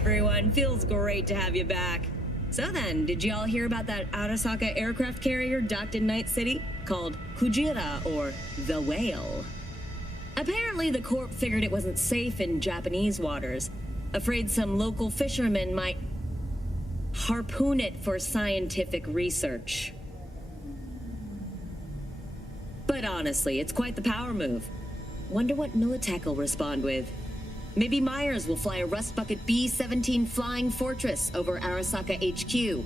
everyone. Feels great to have you back. So then, did you all hear about that Arasaka aircraft carrier docked in Night City? Called Kujira, or the Whale. Apparently, the Corp figured it wasn't safe in Japanese waters. Afraid some local fishermen might harpoon it for scientific research. But honestly, it's quite the power move. Wonder what Militech will respond with. Maybe Myers will fly a Rust Bucket B-17 Flying Fortress over Arasaka HQ.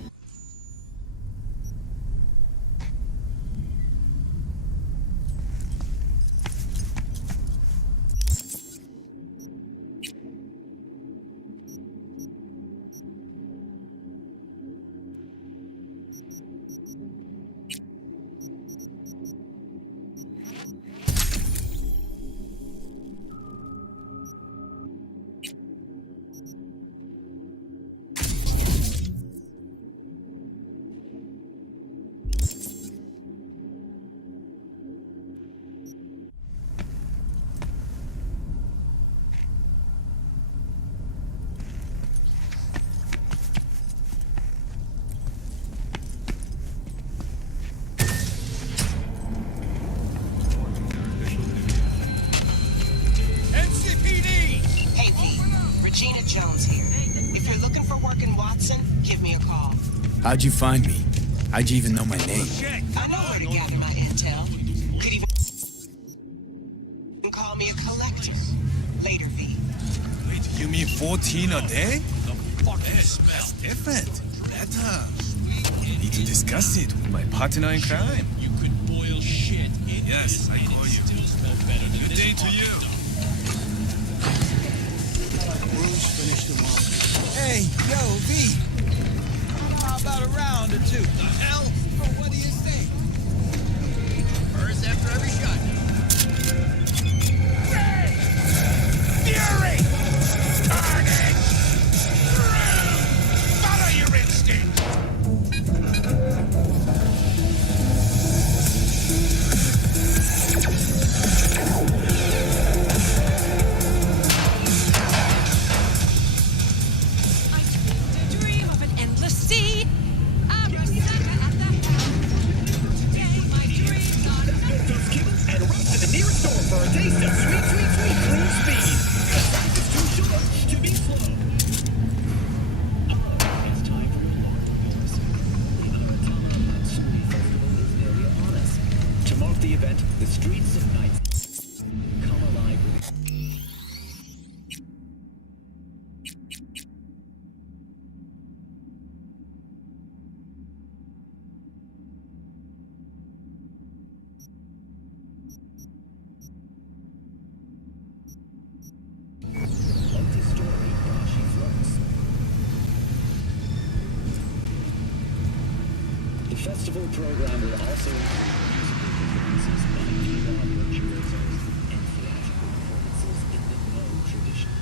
How'd you find me? How'd you even know my name? I know where to gather my intel. Could even call me a collector. Later, V. Wait, you mean 14 a day? That's different. Better. Need to discuss it with my partner in crime. You could boil shit in Yes, I call you. Good day to you. Bruce finished him off. Hey, yo, V. How about a round or two? The hell? What do you say? First after every shot. Fury! Carnage! Follow your instinct! Festival program will also include musical performances by VR virtuosos and theatrical performances in the Mo tradition.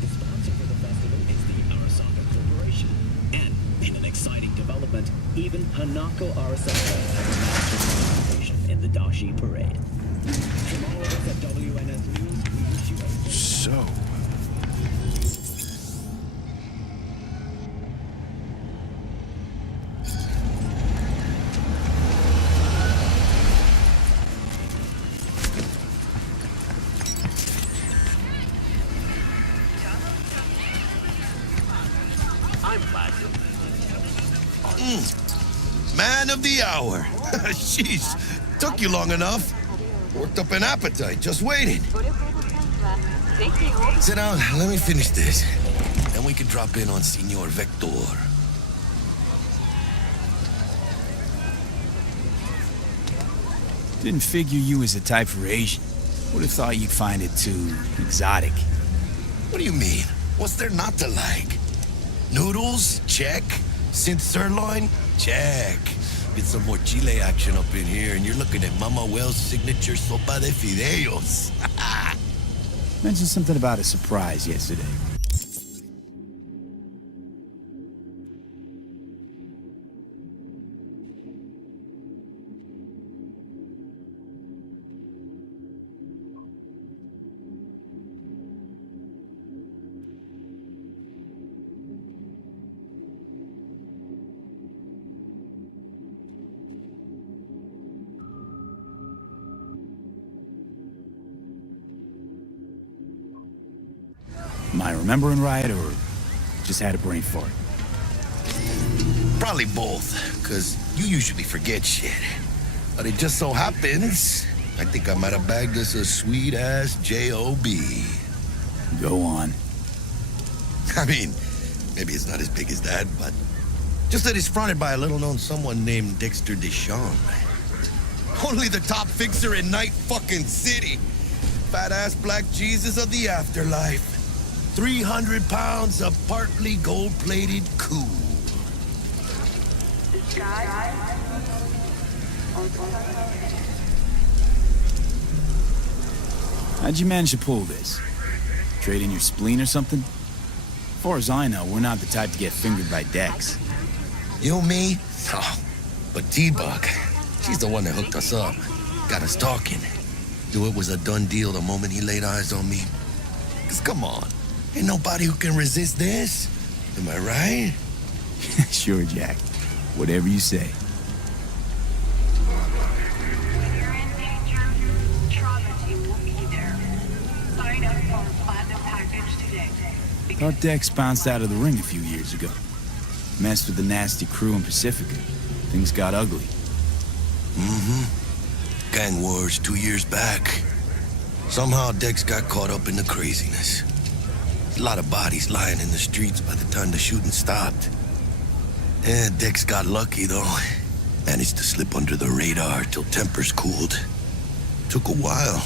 The sponsor for the festival is the Arasaka Corporation, and in an exciting development, even Hanako Arasaka has a master participation in the Dashi Parade. From all of us at WNS News, we wish you a So... Man of the hour. Jeez, took you long enough. Worked up an appetite, just waiting. Sit down, let me finish this. Then we can drop in on Senor Vector. Didn't figure you was the type for Asian. Would have thought you'd find it too exotic. What do you mean? What's there not to like? Noodles? Check. Synth sirloin? Check. Get some more Chile action up in here, and you're looking at Mama Wells' signature sopa de fideos. Mentioned something about a surprise yesterday. Am I remembering right, or just had a brain fart? Probably both, because you usually forget shit. But it just so happens, I think I might have bagged us a sweet-ass J.O.B. Go on. I mean, maybe it's not as big as that, but just that it's fronted by a little-known someone named Dexter Deshawn. Only the top fixer in Night fucking City. Fat-ass black Jesus of the afterlife. 300 pounds of partly gold-plated cool. How'd you manage to pull this? Trade in your spleen or something? As far as I know, we're not the type to get fingered by Dex. You, me? Oh, but T-Bug, she's the one that hooked us up. Got us talking. Knew it was a done deal the moment he laid eyes on me. 'Cause come on, ain't nobody who can resist this. Am I right? Sure, Jack. Whatever you say. You're in danger. Trauma team will be there. Sign up for a platinum package today. Thought Dex bounced out of the ring a few years ago. Messed with the nasty crew in Pacifica. Things got ugly. Mm-hmm. Gang wars 2 years back. Somehow Dex got caught up in the craziness. A lot of bodies lying in the streets by the time the shooting stopped. And Dex got lucky, though. Managed to slip under the radar till tempers cooled. Took a while,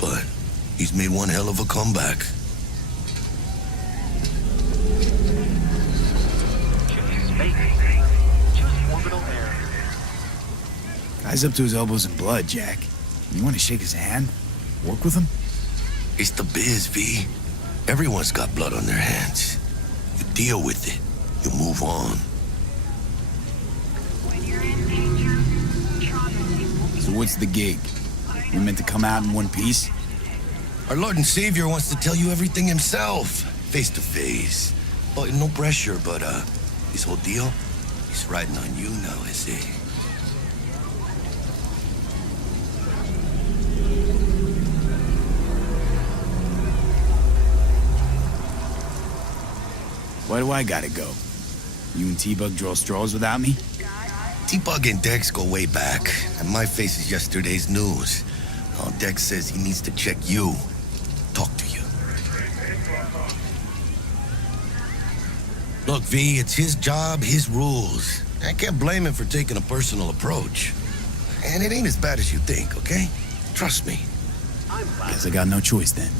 but he's made one hell of a comeback. Guy's up to his elbows in blood, Jack. You want to shake his hand? Work with him? It's the biz, V. Everyone's got blood on their hands. You deal with it. You move on. So what's the gig? We meant to come out in one piece? Our Lord and Savior wants to tell you everything himself, face to face. Oh, no pressure, but this whole deal, he's riding on you now, is he? Why do I gotta go? You and T-Bug draw straws without me? T-Bug and Dex go way back, and my face is yesterday's news. Oh, Dex says he needs to check you. Talk to you. Look, V, it's his job, his rules. I can't blame him for taking a personal approach. And it ain't as bad as you think, okay? Trust me. Guess I got no choice then.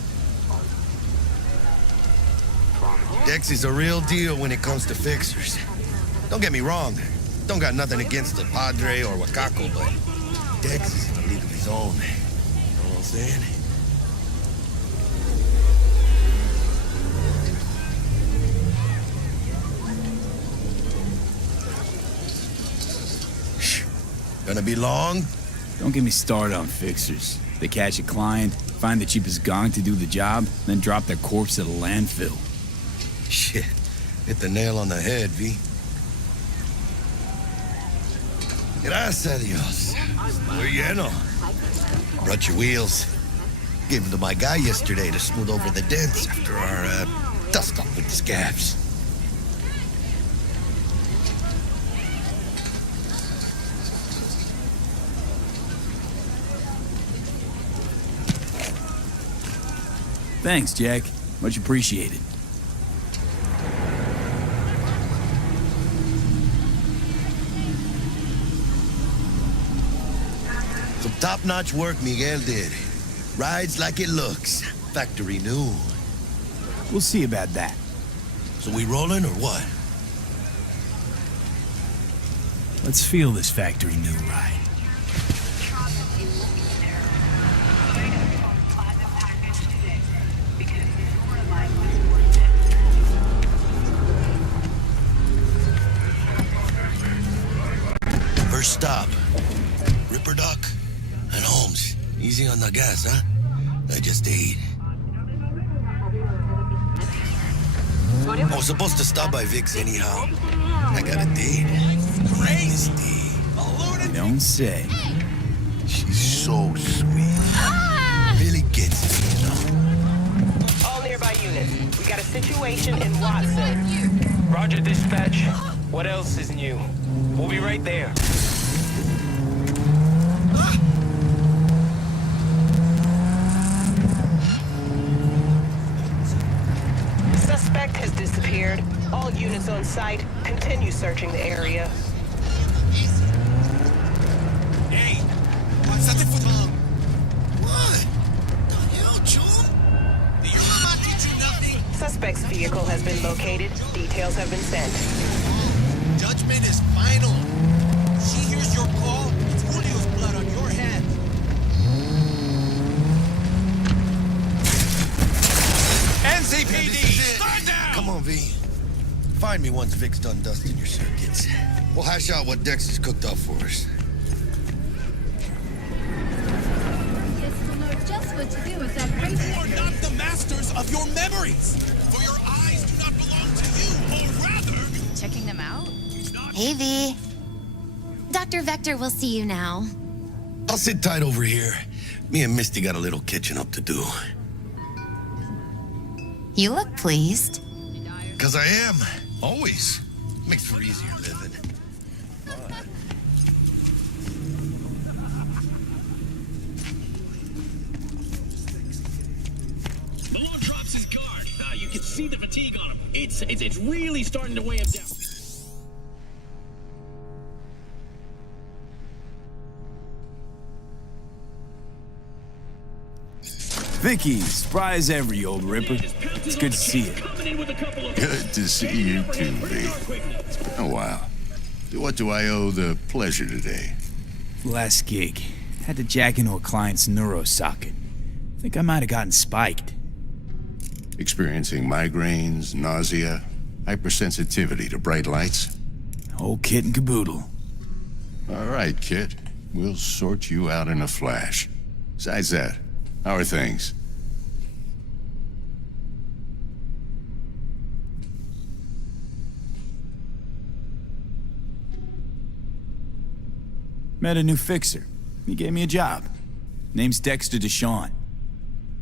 Dex is a real deal when it comes to fixers. Don't get me wrong. Don't got nothing against the Padre or Wakako, but Dex is in a league of his own. You know what I'm saying? Shh. Gonna be long? Don't get me started on fixers. They catch a client, find the cheapest gong to do the job, then drop their corpse at a landfill. Shit. Hit the nail on the head, V. Gracias a Dios. Muy lleno. Brought your wheels. Gave them to my guy yesterday to smooth over the dents after our dust-up with the scabs. Thanks, Jack. Much appreciated. Some top-notch work Miguel did. Rides like it looks. Factory new. We'll see about that. So we rolling or what? Let's feel this factory new ride. First stop. Ripperdock and Holmes. Easy on the gas, huh? I just ate. I was supposed to stop by Vic's anyhow. I got a date. Crazy. You don't say. She's so sweet. Really gets it, you know? All nearby units. advise. We got a situation in Watson. Roger, dispatch. What else is new? We'll be right there. Suspect has disappeared. All units on site continue searching the area. Hey, what's that for? What? The hell, John? Did your mama teach you nothing? Suspect's vehicle has been located. Details have been sent. Judgment is final. She hears your call. It's Julio's blood on your hands. NCPD! Stand down! Come on, V. Find me once Vic's done dusting your circuits. We'll hash out what Dex has cooked up for us. Yes to know just what to do with that crazy. You are not the masters of your memories! For your eyes do not belong to you, or rather... Checking them out? Hey, V. Dr. Vector will see you now. I'll sit tight over here. Me and Misty got a little catching up to do. You look pleased. 'Cause I am. Always. Makes for easier living. Malone drops his guard. You can see the fatigue on him. It's really starting to weigh him down. Vicky, spry as ever, you old ripper. It's good to see you. Good to see you too, V. It's been a while. What do I owe the pleasure today? Last gig. Had to jack into a client's neuro socket. Think I might have gotten spiked. Experiencing migraines, nausea, hypersensitivity to bright lights? Whole kit and caboodle. All right, kid. We'll sort you out in a flash. Besides that, how are things? Met a new fixer. He gave me a job. Name's Dexter Deshawn.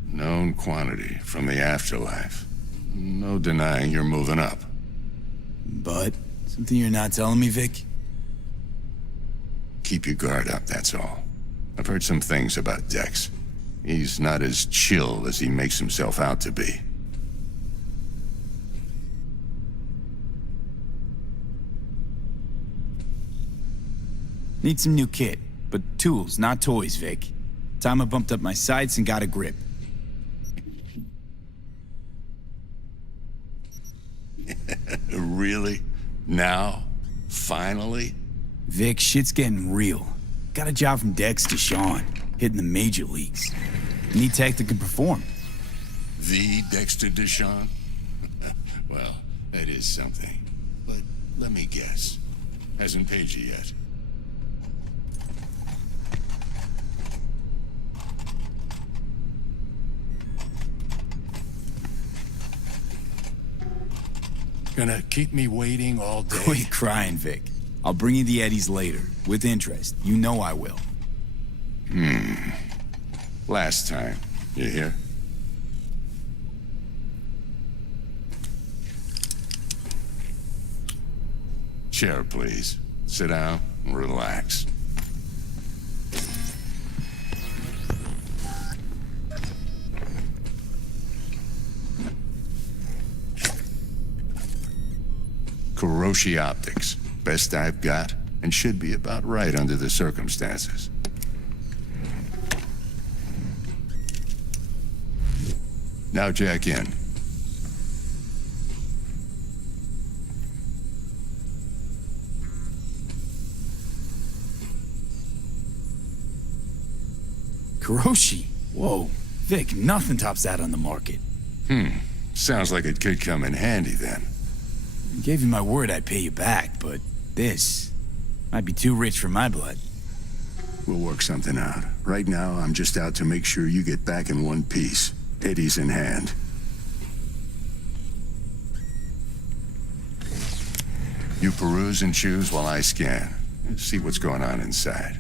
Known quantity from the afterlife. No denying you're moving up. But something you're not telling me, Vic? Keep your guard up, that's all. I've heard some things about Dex. He's not as chill as he makes himself out to be. Need some new kit, but tools, not toys, Vic. Time I bumped up my sights and got a grip. Really? Now? Finally? Vic, shit's getting real. Got a job from Dex Deshawn, hitting the major leagues. Need tech that can perform. The Dexter Deshawn? Well, that is something. But let me guess. Hasn't paid you yet. Gonna keep me waiting all day? Quit crying, Vic. I'll bring you the Eddies later, with interest. You know I will. Last time. You hear? Chair, please. Sit down and relax. Kuroshi Optics. Best I've got, and should be about right under the circumstances. Now jack in. Kuroshi? Whoa. Vic, nothing tops that on the market. Sounds like it could come in handy then. I gave you my word I'd pay you back, but this might be too rich for my blood. We'll work something out. Right now, I'm just out to make sure you get back in one piece. Eddie's in hand. You peruse and choose while I scan. See what's going on inside.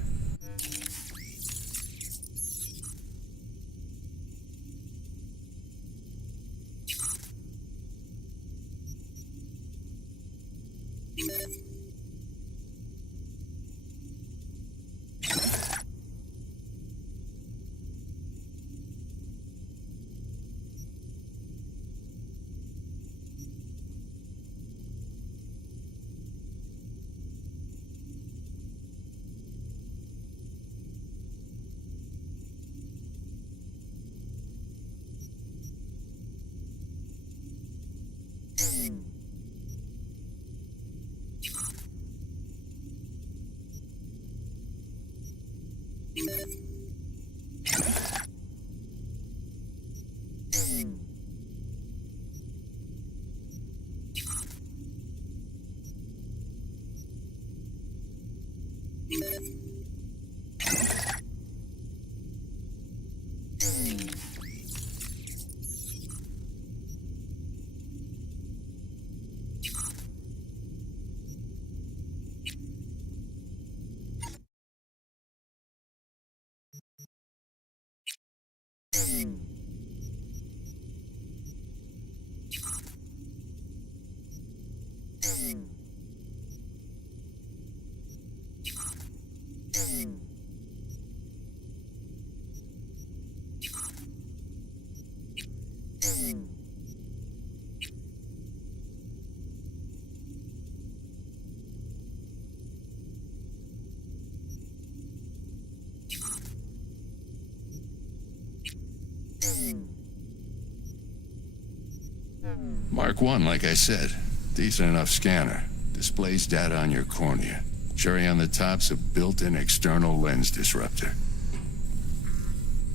Mark 1, like I said. Decent enough scanner. Displays data on your cornea. Cherry on the top's a built-in external lens disruptor.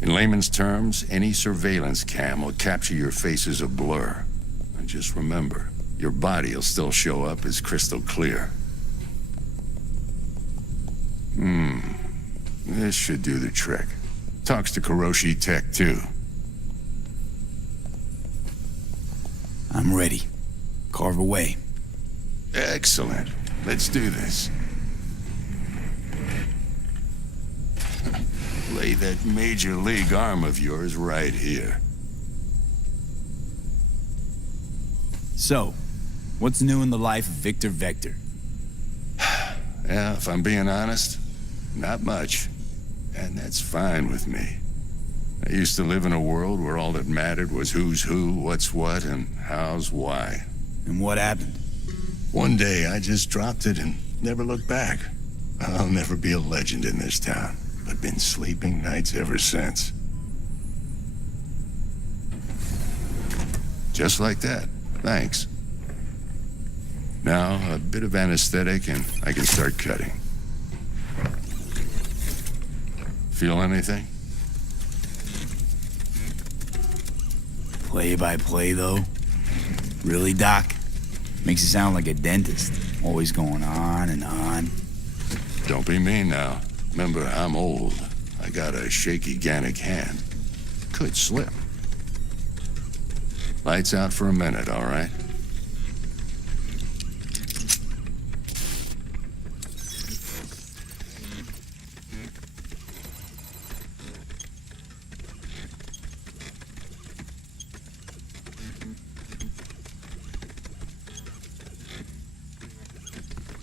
In layman's terms, any surveillance cam will capture your face as a blur. And just remember, your body will still show up as crystal clear. This should do the trick. Talks to Kuroshi Tech, too. I'm ready. Carve away. Excellent. Let's do this. Lay that major league arm of yours right here. So, what's new in the life of Victor Vector? Yeah, if I'm being honest, not much. And that's fine with me. I used to live in a world where all that mattered was who's who, what's what, and how's why. And what happened? One day, I just dropped it and never looked back. I'll never be a legend in this town, but been sleeping nights ever since. Just like that. Thanks. Now, a bit of anesthetic and I can start cutting. Feel anything? Play by play, though? Really, Doc? Makes you sound like a dentist. Always going on and on. Don't be mean now. Remember, I'm old. I got a shaky Gannic hand. Could slip. Lights out for a minute, all right?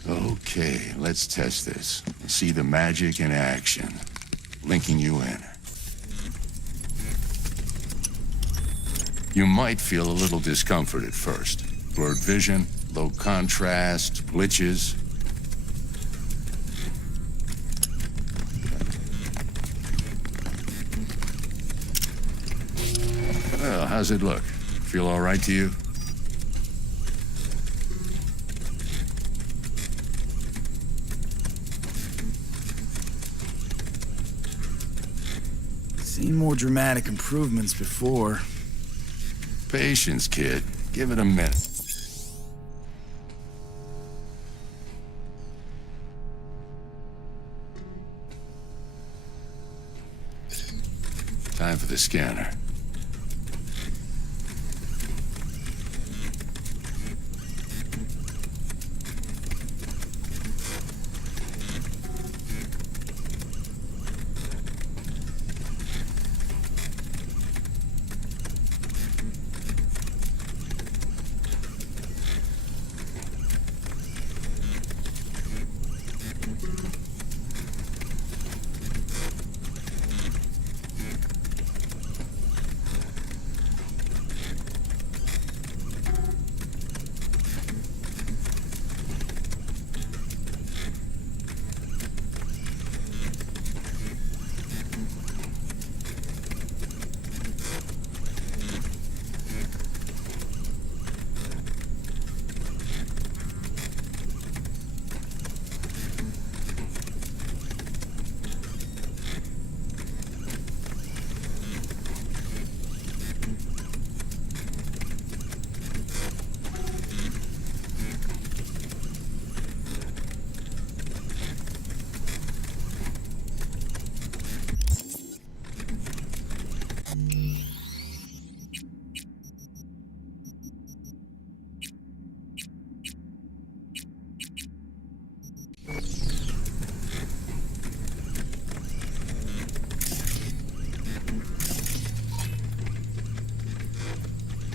Okay, let's test this. See the magic in action. Linking you in. You might feel a little discomfort at first. Blurred vision, low contrast, glitches. Well, how's it look? Feel all right to you? Seen more dramatic improvements before. Patience, kid. Give it a minute. Time for the scanner.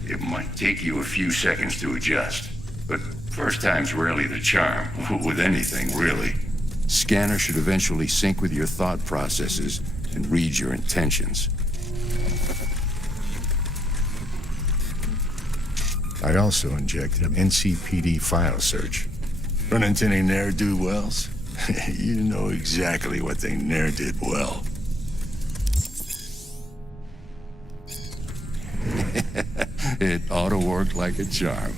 It might take you a few seconds to adjust, but first time's rarely the charm, with anything, really. Scanner should eventually sync with your thought processes and read your intentions. I also injected an NCPD file search. Run into any ne'er-do-wells? You know exactly what they ne'er did well. It ought to work like a charm.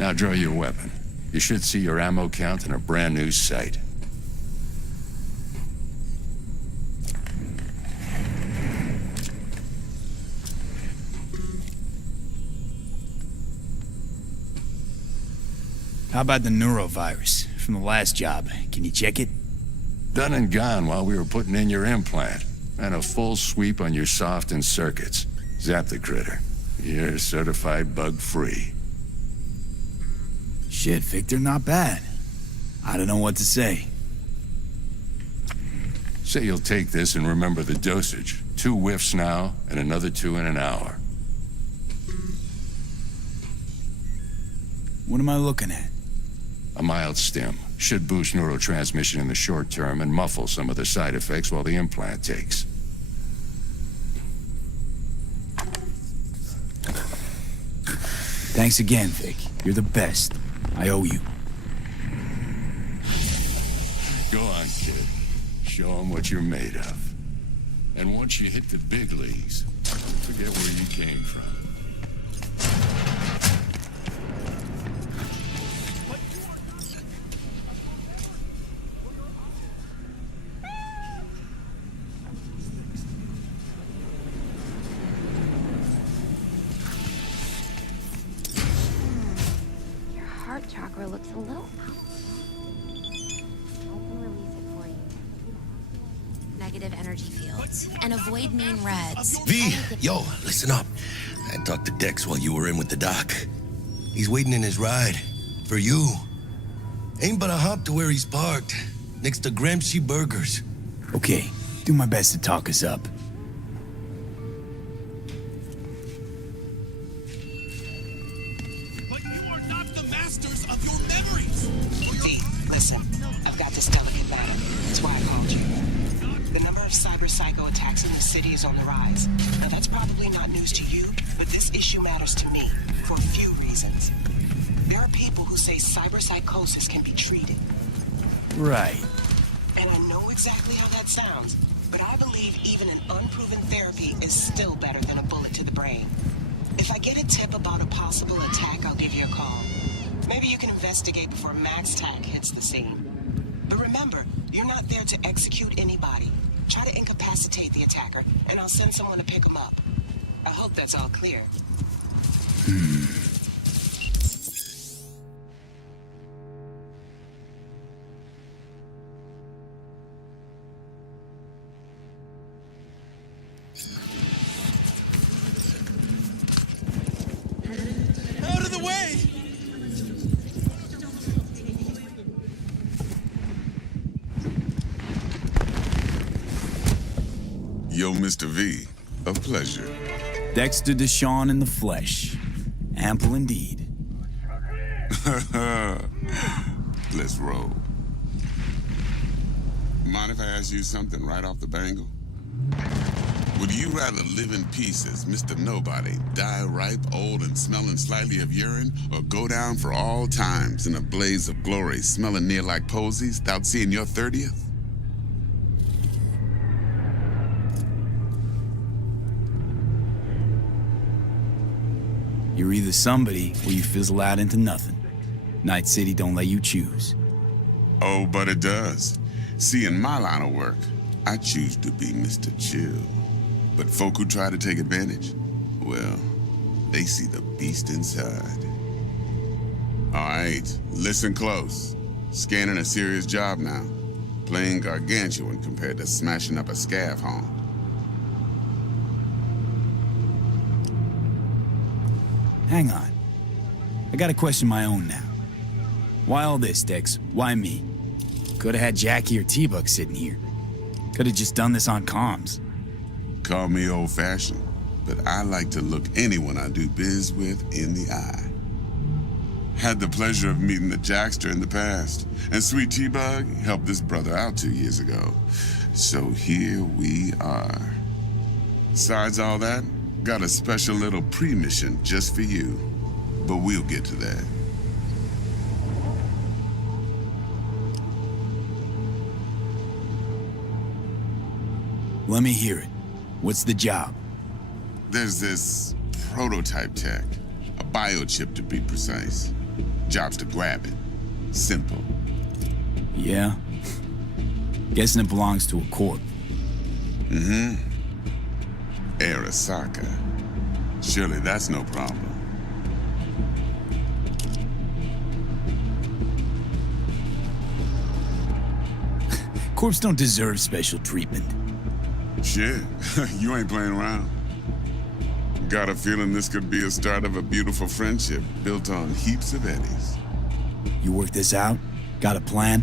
Now draw your weapon. You should see your ammo count in a brand new sight. How about the neurovirus from the last job? Can you check it? Done and gone while we were putting in your implant. And a full sweep on your soft and circuits. Zap the critter. You're certified bug-free. Shit, Victor, not bad. I don't know what to say. Say you'll take this and remember the dosage. 2 whiffs now, and another 2 in an hour. What am I looking at? A mild stim. Should boost neurotransmission in the short term and muffle some of the side effects while the implant takes. Thanks again, Vic. You're the best. I owe you. Go on, kid. Show them what you're made of. And once you hit the big leagues, forget where you came from. Chakra looks a little out. I can release it for you. Negative energy fields. And avoid mean reds. V, yo, listen up. I talked to Dex while you were in with the doc. He's waiting in his ride. For you. Ain't but a hop to where he's parked. Next to Gramsci Burgers. Okay, do my best to talk us up. Listen, I've got this delicate matter. That's why I called you. The number of cyber-psycho attacks in the city is on the rise. Now, that's probably not news to you, but this issue matters to me for a few reasons. There are people who say cyber-psychosis can be treated. Right. And I know exactly how that sounds, but I believe even an unproven therapy is still better than a bullet to the brain. If I get a tip about a possible attack, I'll give you a call. Maybe you can investigate before Max Tack hits the scene. But remember, you're not there to execute anybody. Try to incapacitate the attacker, and I'll send someone to pick him up. I hope that's all clear. Out of the way! Yo, Mr. V, a pleasure. Dexter Deshawn in the flesh. Ample indeed. Let's roll. Mind if I ask you something right off the bangle? Would you rather live in peace as Mr. Nobody, die ripe, old, and smelling slightly of urine, or go down for all times in a blaze of glory, smelling near like posies, without seeing your 30th? You're either somebody or you fizzle out into nothing. Night City don't let you choose. Oh, but it does. See, in my line of work, I choose to be Mr. Chill. But folk who try to take advantage, well, they see the beast inside. All right, listen close. Scanning a serious job now. Playing gargantuan compared to smashing up a scav home. Hang on. I got a question of my own now. Why all this, Dex? Why me? Could have had Jackie or T-Buck sitting here. Could have just done this on comms. Call me old-fashioned, but I like to look anyone I do biz with in the eye. Had the pleasure of meeting the Jackster in the past, and Sweet T-Bug helped this brother out 2 years ago. So here we are. Besides all that, got a special little pre-mission just for you, but we'll get to that. Let me hear it. What's the job? There's this prototype tech, a biochip to be precise. Job's to grab it. Simple. Yeah? Guessing it belongs to a corp. Mm-hmm. Arasaka. Surely that's no problem. Corps don't deserve special treatment. Shit, you ain't playing around. Got a feeling this could be a start of a beautiful friendship built on heaps of eddies. You work this out? Got a plan?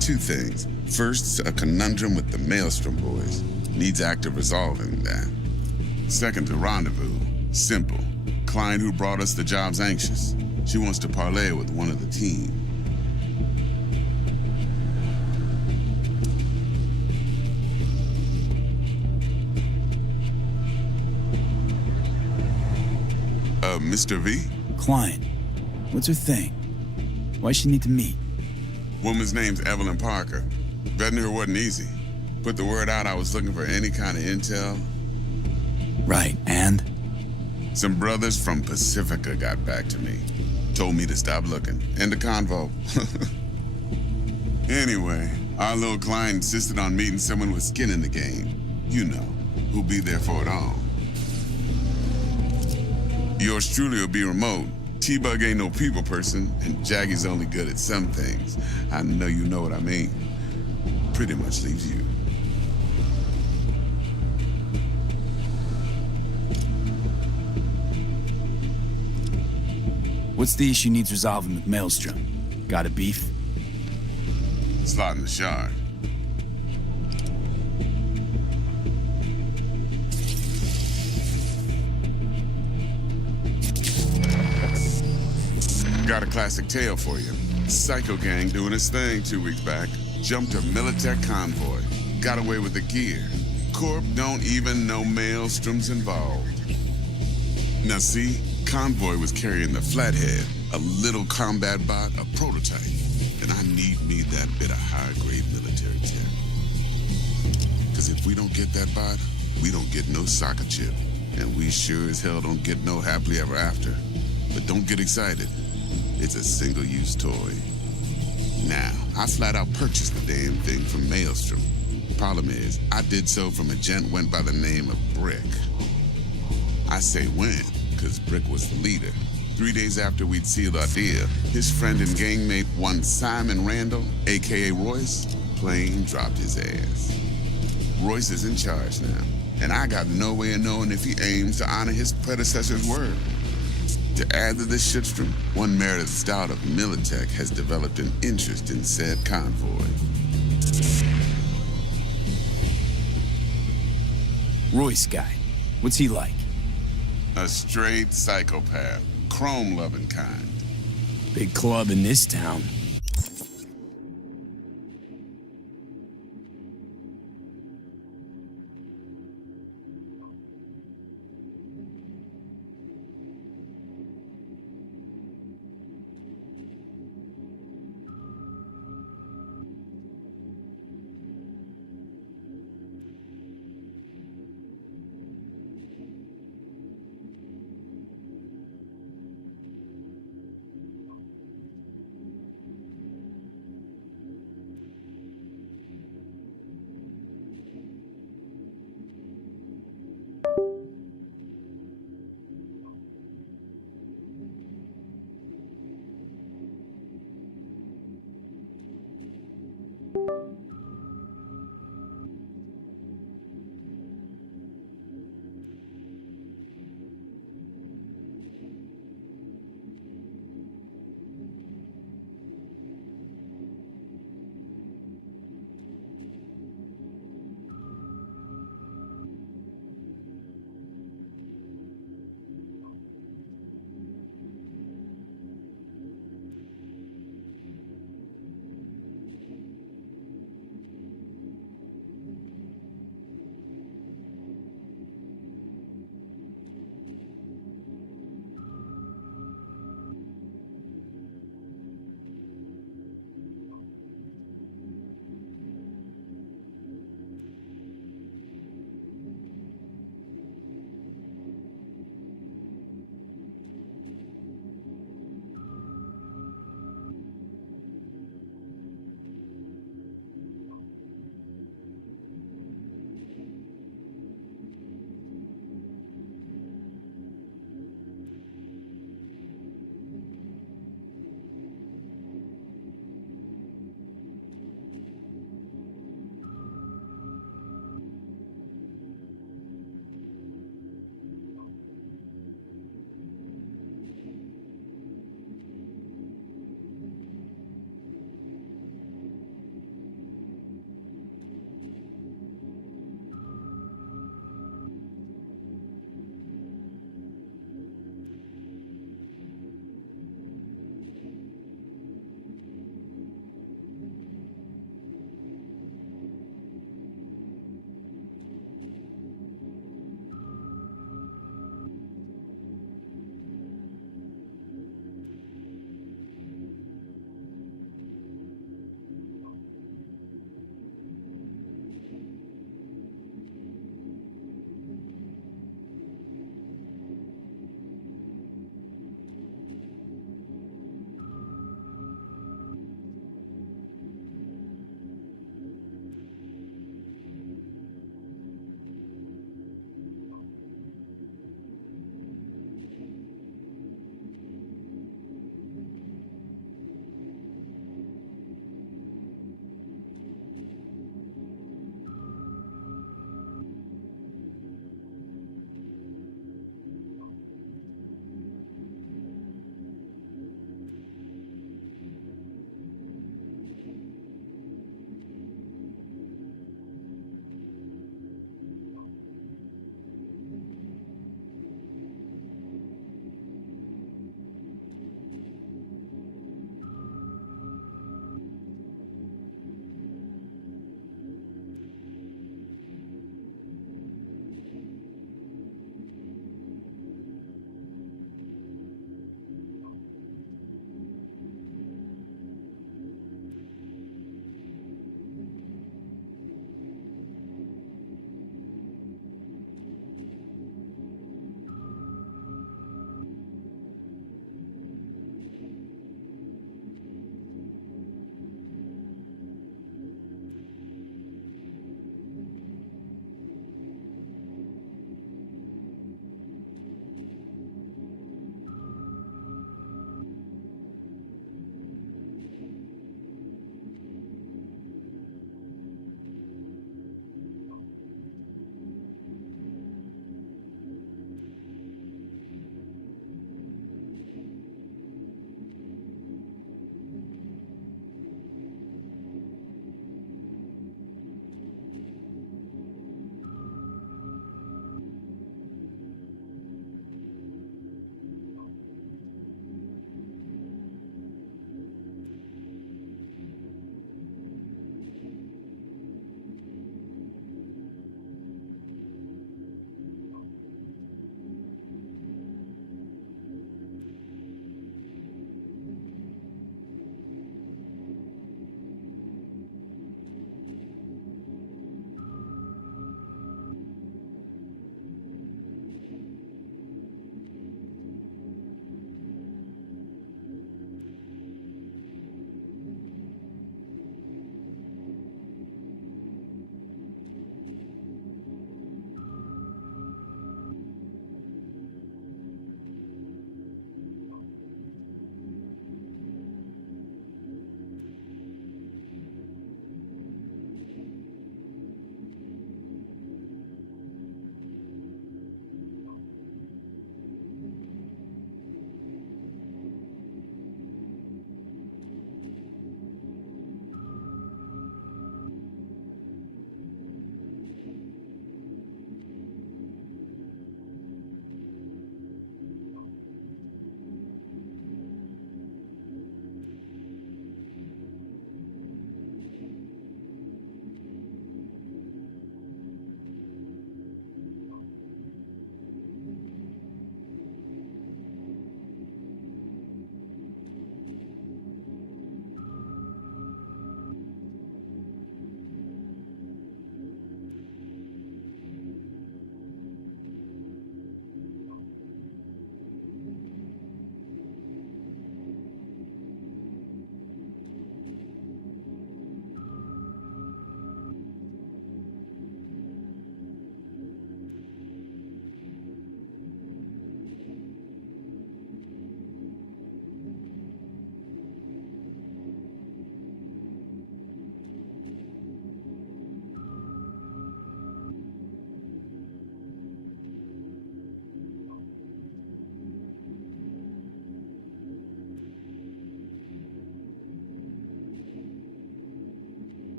2 things. First, a conundrum with the Maelstrom boys. Needs active resolving that. Second, a rendezvous. Simple. Client who brought us the job's anxious. She wants to parlay with one of the team. Mr. V? Client. What's her thing? Why she need to meet? Woman's name's Evelyn Parker. Vetting her wasn't easy. Put the word out I was looking for any kind of intel. Right, and? Some brothers from Pacifica got back to me. Told me to stop looking. End of convo. Anyway, our little client insisted on meeting someone with skin in the game. You know, who'll be there for it all. Yours truly will be remote. T-Bug ain't no people person, and Jaggy's only good at some things. I know you know what I mean. Pretty much leaves you. What's the issue needs resolving with Maelstrom? Got a beef? Slot in the shard. Got a classic tale for you. Psycho gang doing his thing 2 weeks back. Jumped a Militech convoy. Got away with the gear. Corp don't even know Maelstrom's involved. Now see, convoy was carrying the Flathead, a little combat bot, a prototype. And I need me that bit of high-grade military tech. Because if we don't get that bot, we don't get no soccer chip. And we sure as hell don't get no happily ever after. But don't get excited. It's a single-use toy. Now, I flat out purchased the damn thing from Maelstrom. Problem is, I did so from a gent went by the name of Brick. I say when, because Brick was the leader. 3 days after we'd sealed our deal, his friend and gangmate, one Simon Randall, a.k.a. Royce, plain dropped his ass. Royce is in charge now, and I got no way of knowing if he aims to honor his predecessor's word. To add to this shitstrom, one Meredith Stout of Militech has developed an interest in said convoy. Royce guy. What's he like? A straight psychopath. Chrome-loving kind. Big club in this town.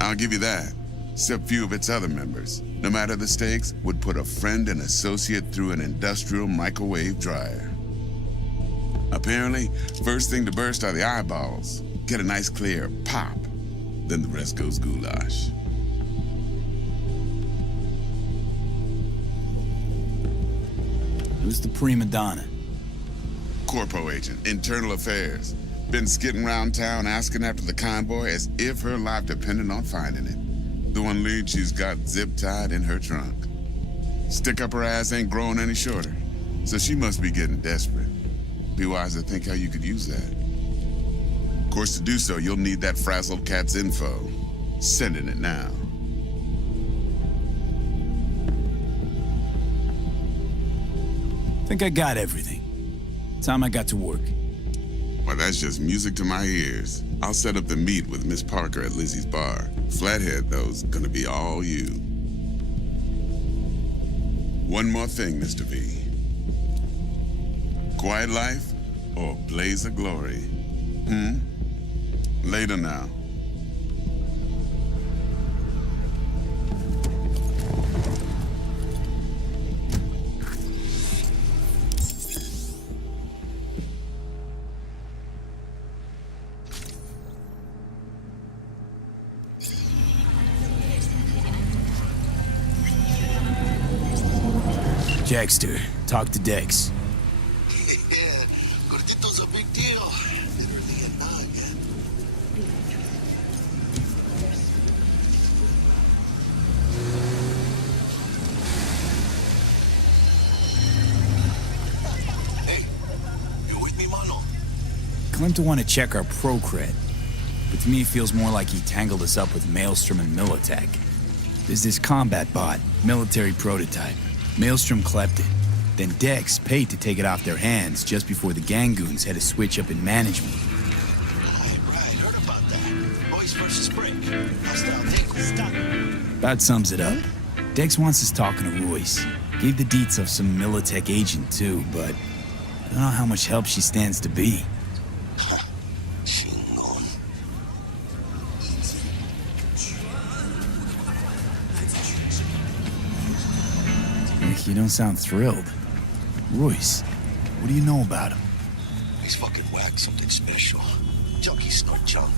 I'll give you that. Except few of its other members, no matter the stakes, would put a friend and associate through an industrial microwave dryer. Apparently, first thing to burst are the eyeballs. Get a nice clear pop. Then the rest goes goulash. Who's the prima donna? Corpo agent, internal affairs. Been skidding around town asking after the convoy as if her life depended on finding it. The one lead she's got zip-tied in her trunk. Stick up her ass ain't growing any shorter, so she must be getting desperate. Be wise to think how you could use that. Of course, to do so, you'll need that frazzled cat's info. Sending it now. Think I got everything. Time I got to work. Well, that's just music to my ears. I'll set up the meet with Miss Parker at Lizzie's bar. Flathead, though's gonna be all you. One more thing, Mr. V. Quiet life or blaze of glory? Later now. Jackster, talk to Dex. Yeah, Gordito's a big deal. Literally a nug. Hey, you with me, mano? Claimed to want to check our pro cred, but to me it feels more like he tangled us up with Maelstrom and Militech. There's this combat bot, military prototype. Maelstrom clept it. Then Dex paid to take it off their hands just before the Gangoons had a switch up in management. Right, heard about that. Boys versus Brick. Hostile takeover. Stop. About sums it up. Dex wants us talking to Royce. Gave the deets of some Militech agent too, but I don't know how much help she stands to be. You don't sound thrilled. Royce, what do you know about him? He's fucking whack, something special. Junkies snort junk.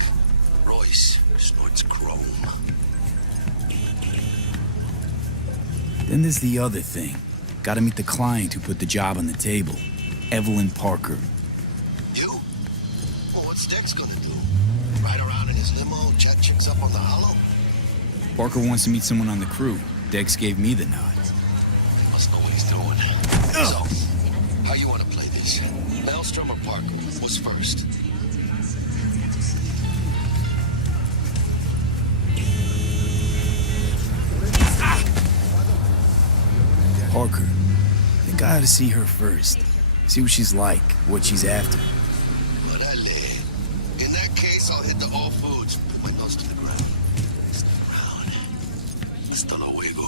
Royce snorts chrome. Then there's the other thing. Gotta meet the client who put the job on the table. Evelyn Parker. You? Well, what's Dex gonna do? Ride around in his limo, chat chicks up on the hollow? Parker wants to meet someone on the crew. Dex gave me the nod. Must know what he's doing. So, how you want to play this? Maelstrom or Parker? What's first? Parker. I think I ought to see her first. See what she's like, what she's after. In that case, I'll hit the All Foods. My nose to the ground. Stay around. Hasta luego.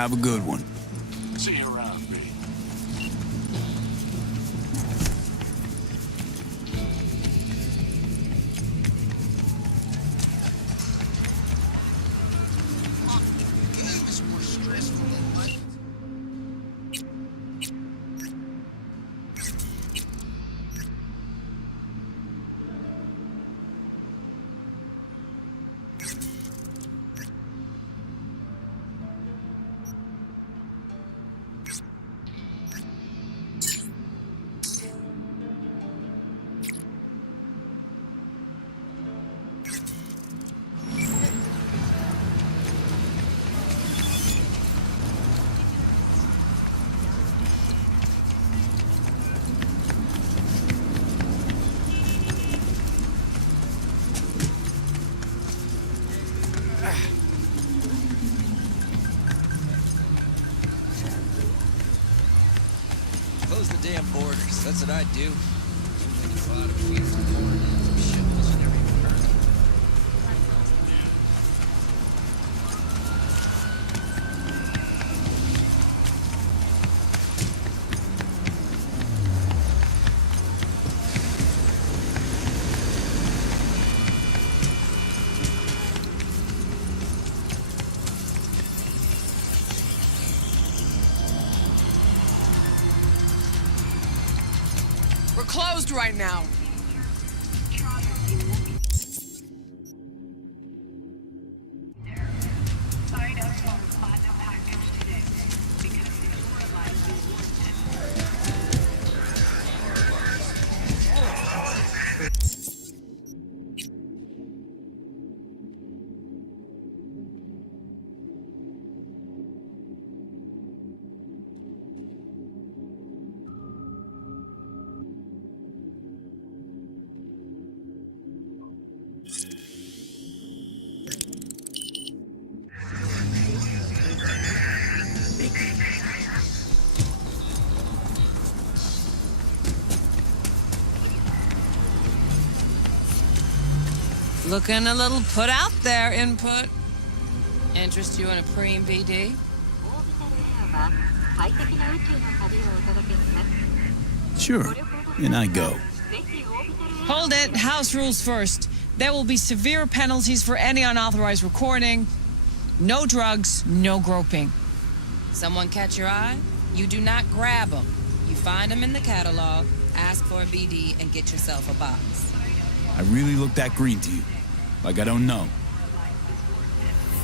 Have a good one. See you around, B. Close the damn borders. That's what I'd do. A lot of people pouring in some shivels and every turn. We're closed right now. Sign up for a platinum package today because your life is worth it. Looking a little put out there, input. Interest you in a preem BD? Sure, and I go. Hold it. House rules first. There will be severe penalties for any unauthorized recording. No drugs, no groping. Someone catch your eye? You do not grab them. You find them in the catalog, ask for a BD, and get yourself a box. I really look that green to you. Like I don't know.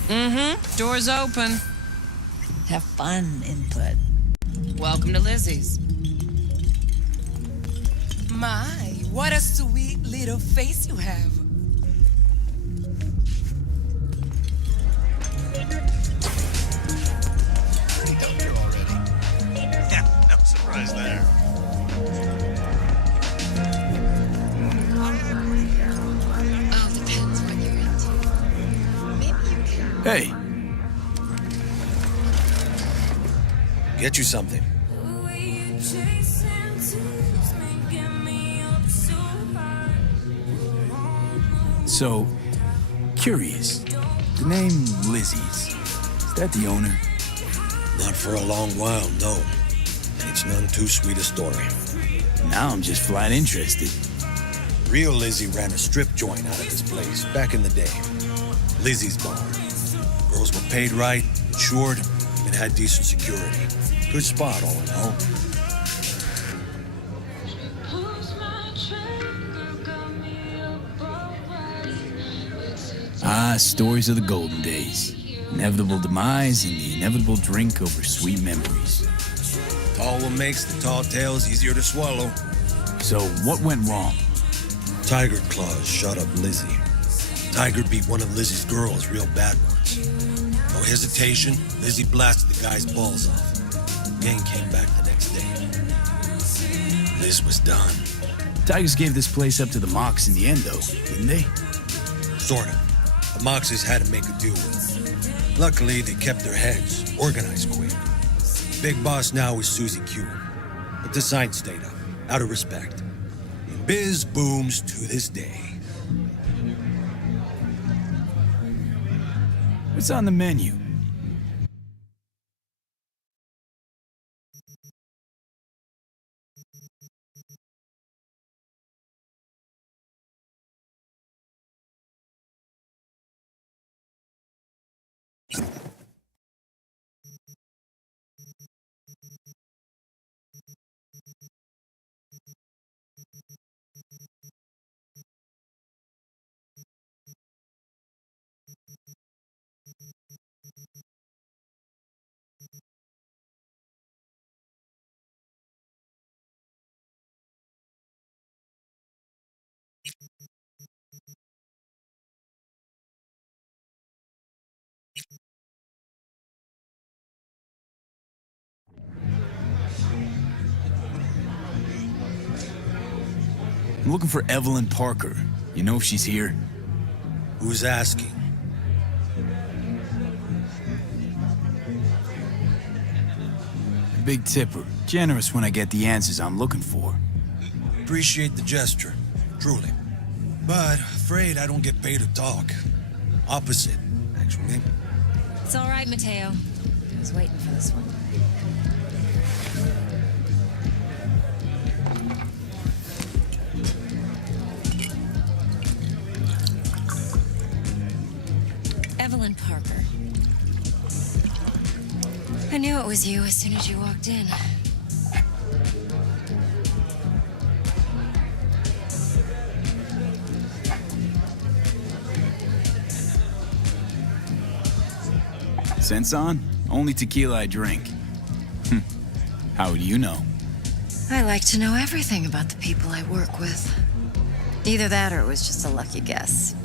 Mm-hmm. Door's open. Have fun, input. Welcome to Lizzie's. My, what a sweet little face you have. Pretty done here already. Yeah, no surprise there. Hey, Get you something. so, curious. The name Lizzie's, is that the owner? Not for a long while, no. And it's none too sweet a story. Now I'm just flat interested. Real Lizzie ran a strip joint out of this place back in the day. Lizzie's Bar. Girls were paid right, insured, and had decent security. Good spot, all in all. Ah, stories of the golden days. Inevitable demise and the inevitable drink over sweet memories. Tall one makes the tall tales easier to swallow. So, what went wrong? Tiger Claws shot up Lizzie. Tiger beat one of Lizzie's girls real bad once. No hesitation, Lizzie blasted the guy's balls off. Gang came back the next day. Liz was done. Tigers gave this place up to the Mox in the end, though, didn't they? Sort of. The Moxes had to make a deal with it. Luckily, they kept their heads, organized quick. Big boss now is Susie Q. But the sign stayed up, out of respect. And biz booms to this day. What's on the menu? I'm looking for Evelyn Parker. You know if she's here? Who's asking? Big tipper. Generous when I get the answers I'm looking for. Appreciate the gesture, truly. But afraid I don't get paid to talk. Opposite, actually. It's all right, Mateo. I was waiting for this one. Evelyn Parker. I knew it was you as soon as you walked in. Sense on? Only tequila I drink. How do you know? I like to know everything about the people I work with. Either that or it was just a lucky guess.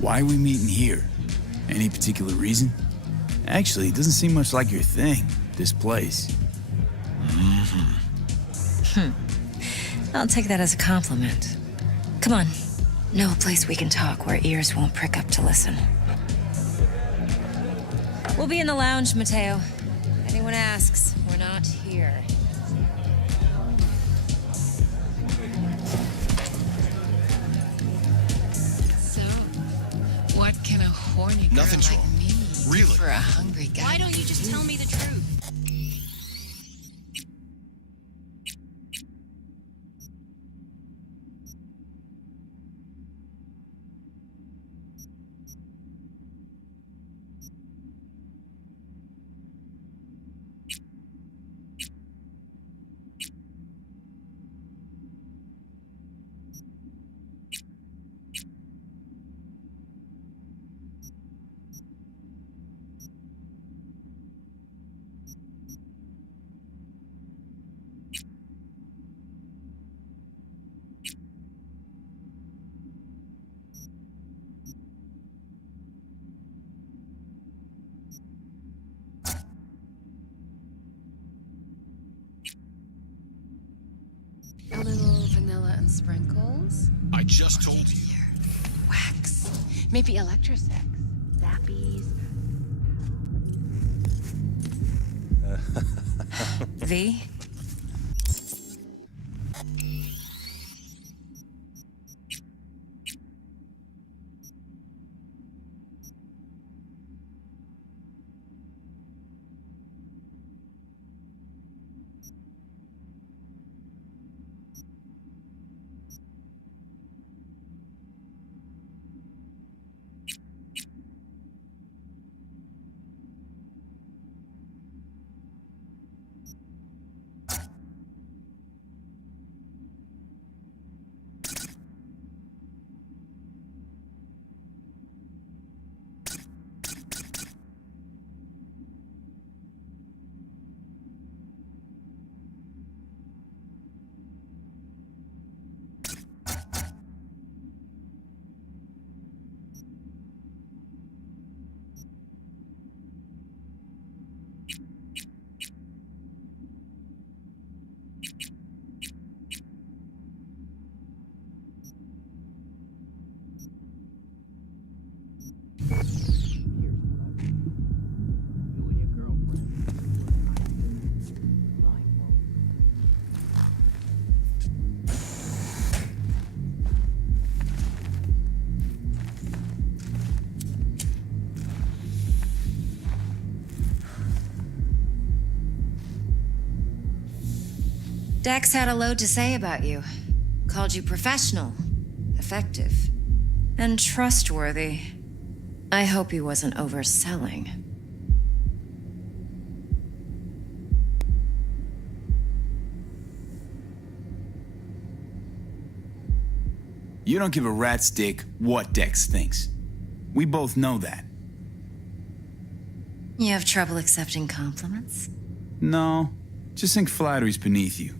Why are we meeting here? Any particular reason? Actually, it doesn't seem much like your thing, this place. I'll take that as a compliment. Come on. Know a place we can talk where ears won't prick up to listen. We'll be in the lounge, Mateo. If anyone asks, we're not here. So, what can a horny girl Nothing's like wrong. me Really? do for a hungry guy? Why don't you just tell me the truth? A little vanilla and sprinkles. I just told you. Wax. Maybe electrosex. Zappies. V? Dex had a load to say about you. Called you professional, effective, and trustworthy. I hope he wasn't overselling. You don't give a rat's dick what Dex thinks. We both know that. You have trouble accepting compliments? No, just think flattery's beneath you.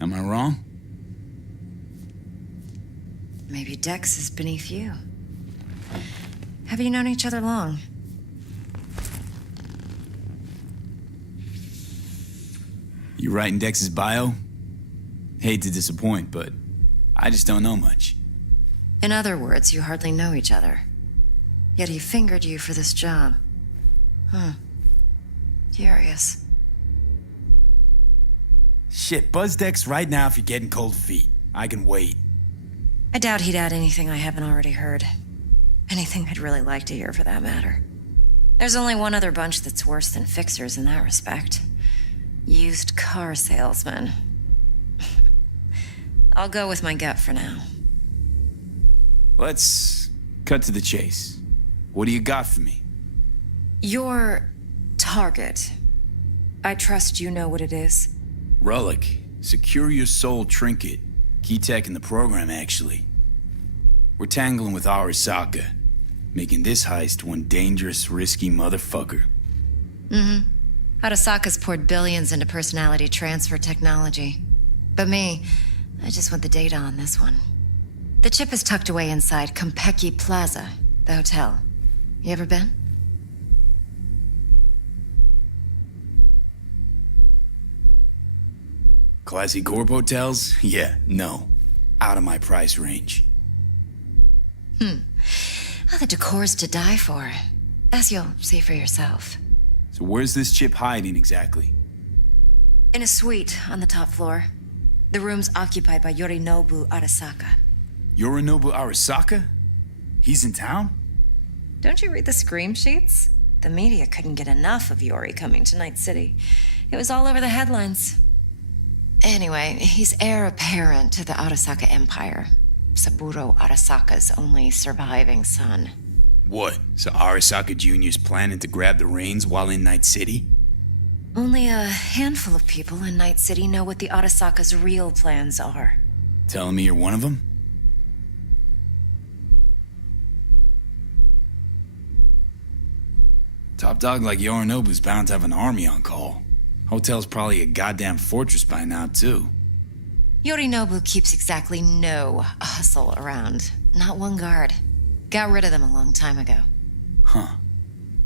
Am I wrong? Maybe Dex is beneath you. Have you known each other long? You writing Dex's bio? Hate to disappoint, but I just don't know much. In other words, you hardly know each other. Yet he fingered you for this job. Curious. Shit, buzz Dex right now if you're getting cold feet. I can wait. I doubt he'd add anything I haven't already heard. Anything I'd really like to hear, for that matter. There's only one other bunch that's worse than fixers in that respect. Used car salesmen. I'll go with my gut for now. Let's cut to the chase. What do you got for me? Your target. I trust you know what it is. Relic. Secure your soul trinket. Key tech in the program, actually. We're tangling with Arasaka, making this heist one dangerous, risky motherfucker. Arasaka's poured billions into personality transfer technology. But me, I just want the data on this one. The chip is tucked away inside Konpeki Plaza, the hotel. You ever been? Classy corp hotels? Yeah, no. Out of my price range. Oh, the decor's to die for. As you'll see for yourself. So where's this chip hiding exactly? In a suite on the top floor. The room's occupied by Yorinobu Arasaka. Yorinobu Arasaka? He's in town? Don't you read the scream sheets? The media couldn't get enough of Yori coming to Night City. It was all over the headlines. Anyway, he's heir apparent to the Arasaka Empire. Saburo Arasaka's only surviving son. What? So Arasaka Jr.'s planning to grab the reins while in Night City? Only a handful of people in Night City know what the Arasaka's real plans are. Telling me you're one of them? Top dog like Yorinobu's bound to have an army on call. Hotel's probably a goddamn fortress by now, too. Yorinobu keeps exactly no hustle around. Not one guard. Got rid of them a long time ago. Huh.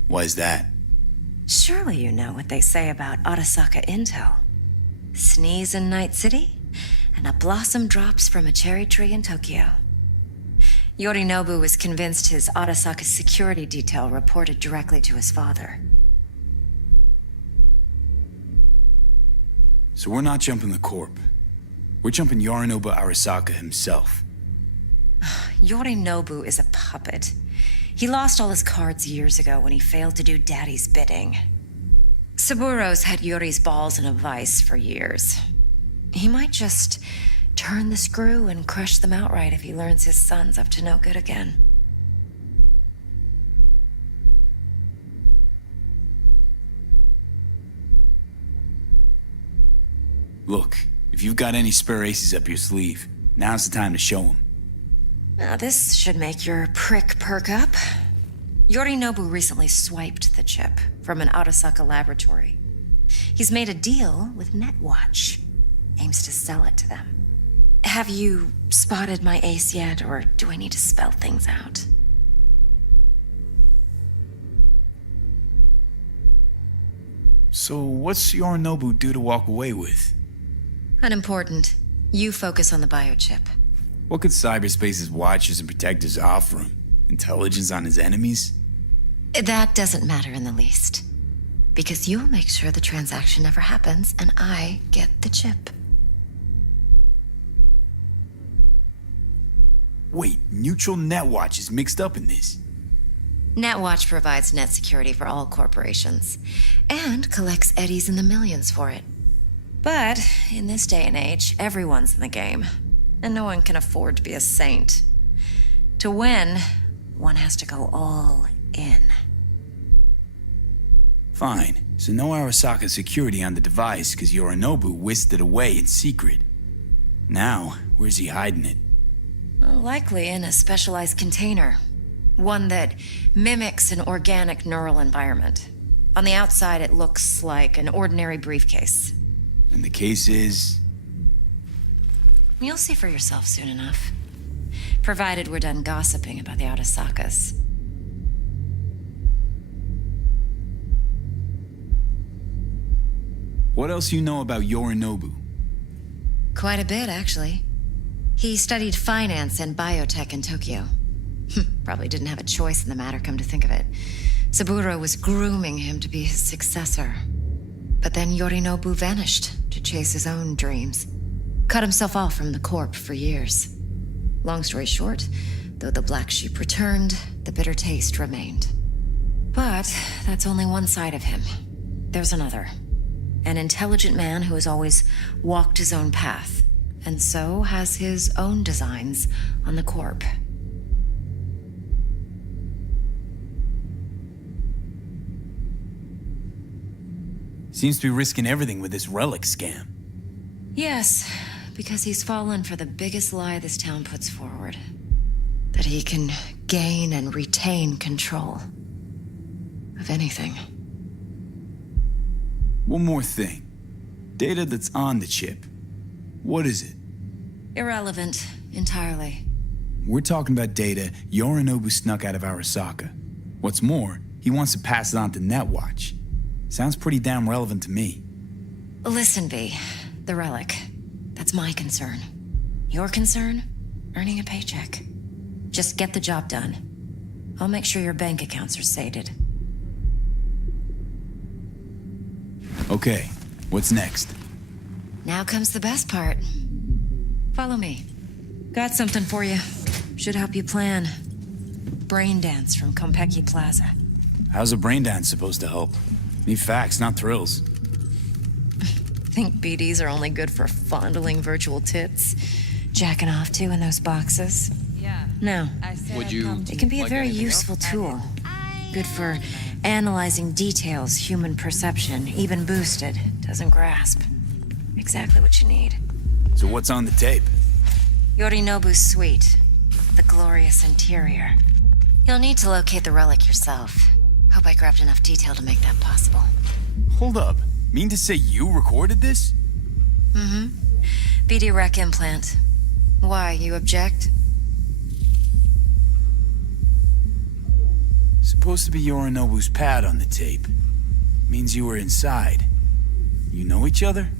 Why is that? Surely you know what they say about Arasaka intel. Sneeze in Night City, and a blossom drops from a cherry tree in Tokyo. Yorinobu was convinced his Arasaka security detail reported directly to his father. So we're not jumping the corp. We're jumping Yorinobu Arasaka himself. Yorinobu is a puppet. He lost all his cards years ago when he failed to do Daddy's bidding. Saburo's had Yori's balls in a vice for years. He might just turn the screw and crush them outright if he learns his son's up to no good again. Look, if you've got any spare aces up your sleeve, now's the time to show them. Now, this should make your prick perk up. Yorinobu recently swiped the chip from an Arasaka laboratory. He's made a deal with Netwatch. Aims to sell it to them. Have you spotted my ace yet, or do I need to spell things out? So what's Yorinobu due to walk away with? Unimportant. You focus on the biochip. What could cyberspace's watchers and protectors offer him? Intelligence on his enemies? That doesn't matter in the least. Because you'll make sure the transaction never happens, and I get the chip. Wait, Neutral Netwatch is mixed up in this. Netwatch provides net security for all corporations, and collects eddies in the millions for it. But in this day and age, everyone's in the game, and no one can afford to be a saint. To win, one has to go all in. Fine. So no Arasaka security on the device because Yorinobu whisked it away in secret. Now, where's he hiding it? Well, likely in a specialized container. One that mimics an organic neural environment. On the outside, it looks like an ordinary briefcase. And the case is... You'll see for yourself soon enough. Provided we're done gossiping about the Arasakas. What else you know about Yorinobu? Quite a bit, actually. He studied finance and biotech in Tokyo. Probably didn't have a choice in the matter, come to think of it. Saburo was grooming him to be his successor. But then Yorinobu vanished to chase his own dreams. Cut himself off from the Corp for years. Long story short, though the black sheep returned, the bitter taste remained. But that's only one side of him. There's another. An intelligent man who has always walked his own path, and so has his own designs on the Corp. Seems to be risking everything with this relic scam. Yes, because he's fallen for the biggest lie this town puts forward. That he can gain and retain control of anything. One more thing. Data that's on the chip. What is it? Irrelevant, entirely. We're talking about data Yorinobu snuck out of Arasaka. What's more, he wants to pass it on to Netwatch. Sounds pretty damn relevant to me. Listen, V. The relic. That's my concern. Your concern? Earning a paycheck. Just get the job done. I'll make sure your bank accounts are sated. Okay, what's next? Now comes the best part. Follow me. Got something for you. Should help you plan. Brain dance from Konpeki Plaza. How's a brain dance supposed to help? Need facts, not thrills. Think BDs are only good for fondling virtual tits? Jacking off to in those boxes? Yeah. No. Would you? It can be a very useful tool. Good for analyzing details human perception, even boosted, doesn't grasp. Exactly what you need. So what's on the tape? Yorinobu's suite. The glorious interior. You'll need to locate the relic yourself. Hope I grabbed enough detail to make that possible. Hold up. Mean to say you recorded this? Mm-hmm. BD rec implant. Why, you object? Supposed to be Yorinobu's pad on the tape. Means you were inside. You know each other?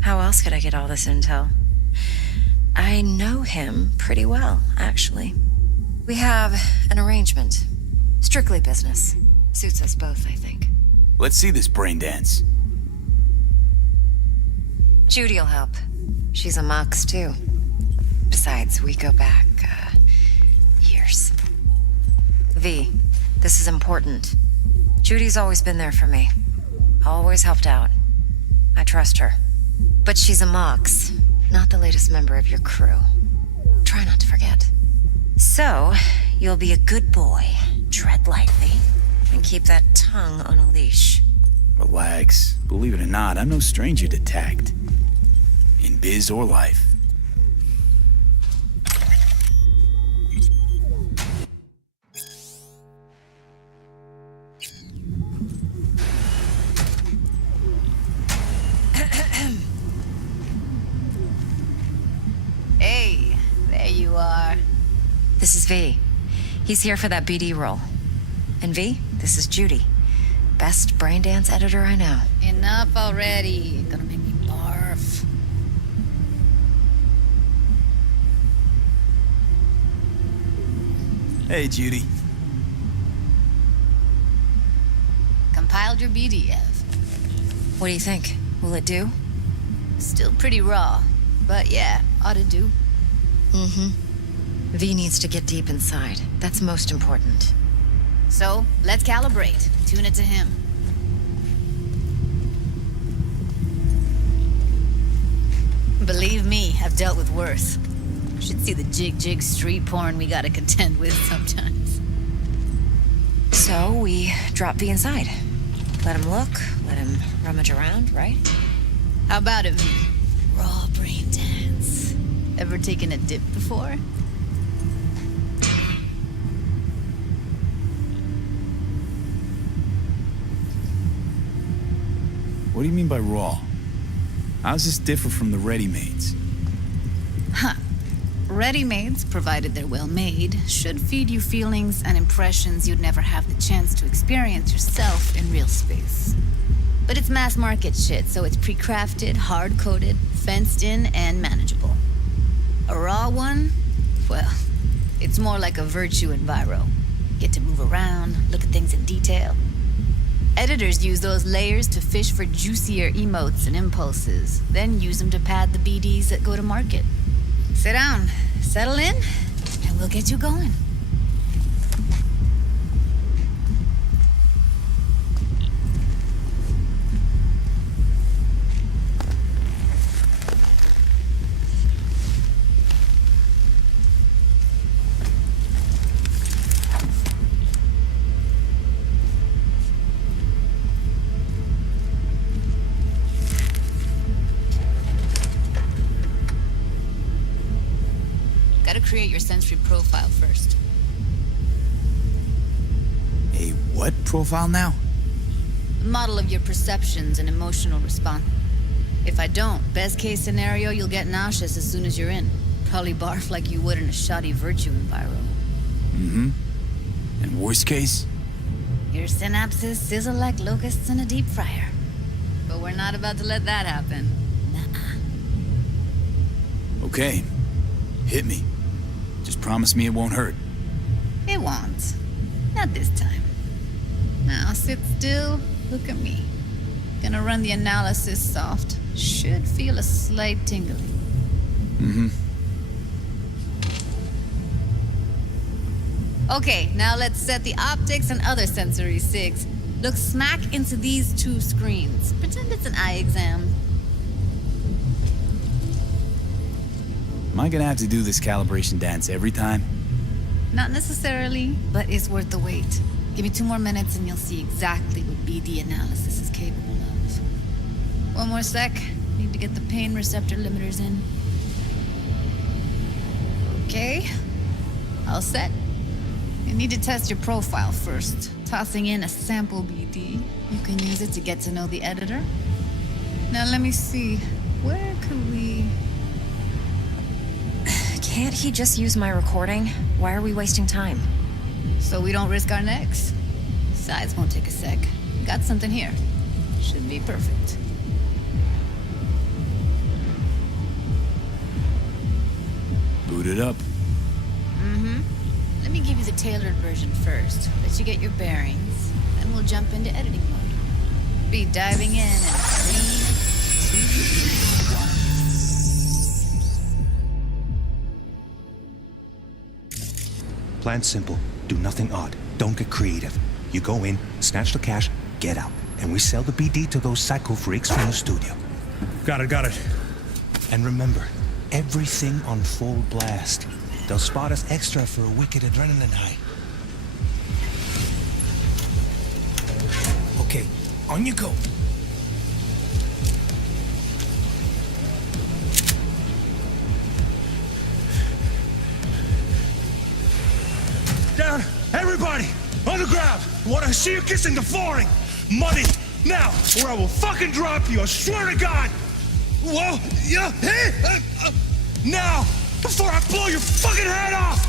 How else could I get all this intel? I know him pretty well, actually. We have an arrangement. Strictly business. Suits us both, I think. Let's see this brain dance. Judy'll help. She's a Mox, too. Besides, we go back, years. V, this is important. Judy's always been there for me. Always helped out. I trust her. But she's a Mox, not the latest member of your crew. Try not to forget. So, you'll be a good boy, tread lightly, and keep that tongue on a leash. Relax. Believe it or not, I'm no stranger to tact. In biz or life. Hey, there you are. This is V. He's here for that BD role. And V, this is Judy. Best brain dance editor I know. Enough already. Gonna make me barf. Hey, Judy. Compiled your BDF. What do you think? Will it do? Still pretty raw, but yeah, ought to do. Mm-hmm. V needs to get deep inside. That's most important. So, let's calibrate. Tune it to him. Believe me, I've dealt with worse. Should see the jig street porn we gotta contend with sometimes. So we drop V inside. Let him look, let him rummage around, right? How about it, V? Raw brain dance. Ever taken a dip before? What do you mean by raw? How does this differ from the ready-mades? Huh. Ready-mades, provided they're well-made, should feed you feelings and impressions you'd never have the chance to experience yourself in real space. But it's mass-market shit, so it's pre-crafted, hard-coded, fenced-in, and manageable. A raw one? Well, it's more like a virtue enviro. Get to move around, look at things in detail. Editors use those layers to fish for juicier emotes and impulses, then use them to pad the BDs that go to market. Sit down, settle in, and we'll get you going. Gotta create your sensory profile first. A what profile now? A model of your perceptions and emotional response. If I don't, best case scenario, you'll get nauseous as soon as you're in. Probably barf like you would in a shoddy virtue enviro. Mm-hmm. And worst case? Your synapses sizzle like locusts in a deep fryer. But we're not about to let that happen. Nuh-uh. Okay. Hit me. Just promise me it won't hurt. It won't. Not this time. Now sit still, look at me. Gonna run the analysis soft. Should feel a slight tingling. Mm-hmm. Okay, now let's set the optics and other sensory sigs. Look smack into these two screens. Pretend it's an eye exam. Am I gonna have to do this calibration dance every time? Not necessarily, but it's worth the wait. Give me 2 more minutes and you'll see exactly what BD analysis is capable of. 1 more sec. Need to get the pain receptor limiters in. Okay. All set. You need to test your profile first. Tossing in a sample BD. You can use it to get to know the editor. Now let me see. Where could we... Can't he just use my recording? Why are we wasting time? So we don't risk our necks. Besides, won't take a sec. Got something here. Should be perfect. Boot it up. Mm-hmm. Let me give you the tailored version first. Let you get your bearings. Then we'll jump into editing mode. Be diving in 3, 2, 1. Plan simple. Do nothing odd. Don't get creative. You go in, snatch the cash, get out. And we sell the BD to those psycho freaks from the studio. Got it. And remember, everything on full blast. They'll spot us extra for a wicked adrenaline high. Okay, on you go. Down, everybody, on the ground. Want to see you kissing the flooring. Money, now, or I will fucking drop you, I swear to God. Whoa, yeah, hey, now, before I blow your fucking head off.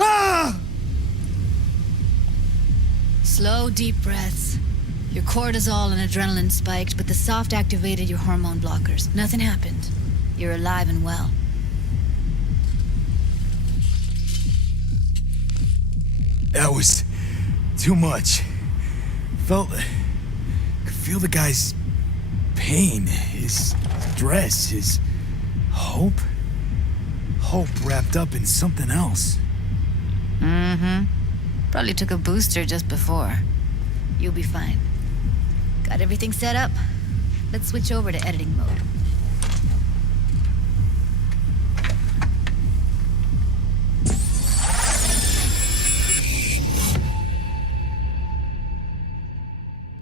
Ah! Slow, deep breaths. Your cortisol and adrenaline spiked, but the soft activated your hormone blockers. Nothing happened. You're alive and well. That was too much. Could feel the guy's pain, his stress, his hope. Hope wrapped up in something else. Mm-hmm. Probably took a booster just before. You'll be fine. Got everything set up? Let's switch over to editing mode.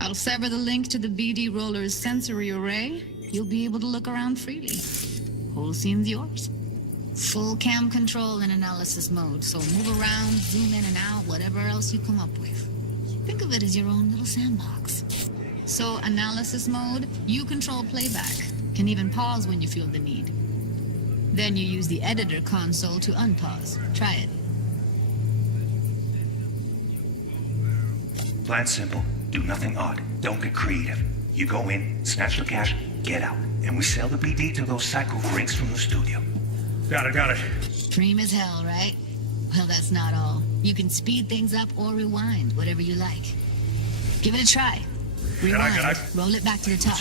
I'll sever the link to the BD Roller's sensory array. You'll be able to look around freely. Whole scene's yours. Full cam control in analysis mode, so move around, zoom in and out, whatever else you come up with. Think of it as your own little sandbox. So analysis mode, you control playback. Can even pause when you feel the need. Then you use the editor console to unpause. Try it. Plan simple. Do nothing odd. Don't get creative. You go in, snatch the cash, get out. And we sell the BD to those psycho freaks from the studio. Got it. Dream as hell, right? Well, that's not all. You can speed things up or rewind, whatever you like. Give it a try. Rewind. Roll it back to the top.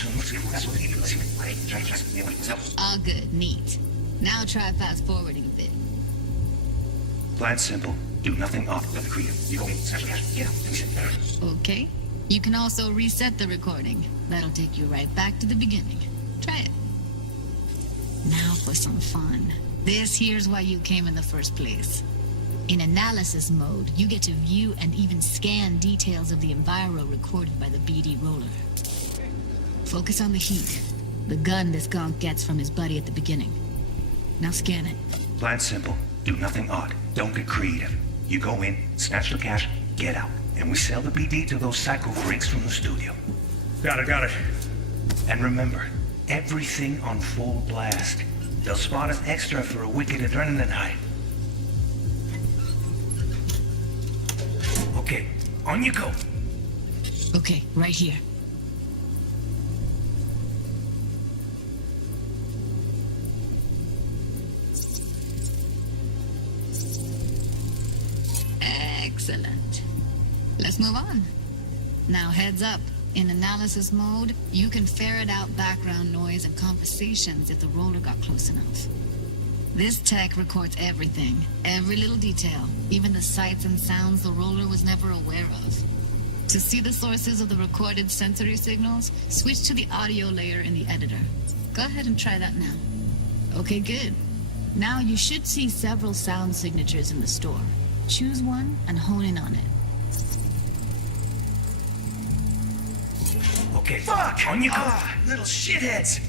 All good. Neat. Now try fast forwarding a bit. Plan simple. Do nothing odd. Don't get creative. You go in, snatch the cash, get out. Okay. You can also reset the recording. That'll take you right back to the beginning. Try it. Now for some fun. This here's why you came in the first place. In analysis mode, you get to view and even scan details of the enviro recorded by the BD roller. Focus on the heat. The gun this gonk gets from his buddy at the beginning. Now scan it. Plan simple. Do nothing odd. Don't get creative. You go in, snatch the cash, get out. And we sell the BD to those psycho freaks from the studio. Got it. And remember, everything on full blast. They'll spot us extra for a wicked adrenaline high. Okay, on you go. Okay, right here. Excellent. Let's move on. Now heads up. In analysis mode, you can ferret out background noise and conversations if the roller got close enough. This tech records everything, every little detail, even the sights and sounds the roller was never aware of. To see the sources of the recorded sensory signals, switch to the audio layer in the editor. Go ahead and try that now. Okay, good. Now you should see several sound signatures in the store. Choose one and hone in on it. Okay, fuck! On you go! Little shitheads!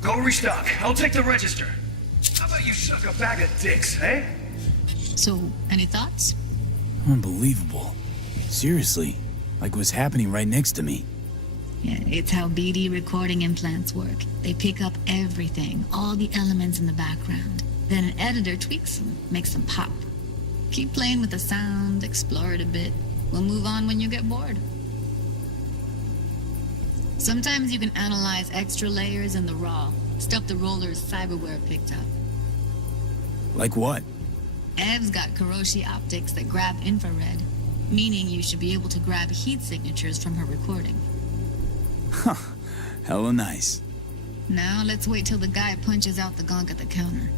Go restock. I'll take the register. How about you suck a bag of dicks, eh? So, any thoughts? Unbelievable. Seriously, like what's happening right next to me. Yeah, it's how BD recording implants work. They pick up everything, all the elements in the background. Then an editor tweaks them, makes them pop. Keep playing with the sound, explore it a bit. We'll move on when you get bored. Sometimes you can analyze extra layers in the raw, stuff the roller's cyberware picked up. Like what? Ev's got Kiroshi optics that grab infrared, meaning you should be able to grab heat signatures from her recording. Huh. Hella nice. Now let's wait till the guy punches out the gonk at the counter.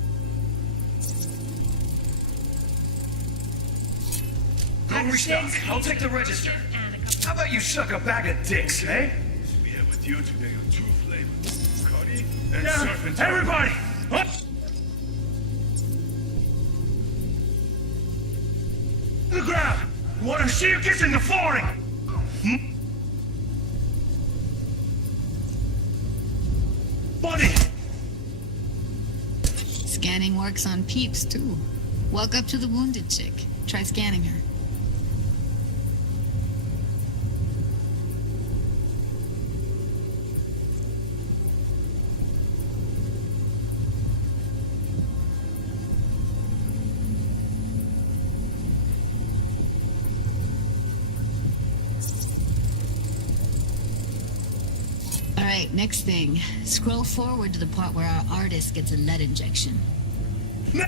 Go restock. I'll take the register. How about you suck a bag of dicks, eh? We have with you today two flavors, Cuddy and Yeah, Serpent. everybody! Up! The ground! Want to see you kissing the flooring! Buddy! Scanning works on peeps, too. Walk up to the wounded chick. Try scanning her. Alright, next thing. Scroll forward to the part where our artist gets a lead injection. Now!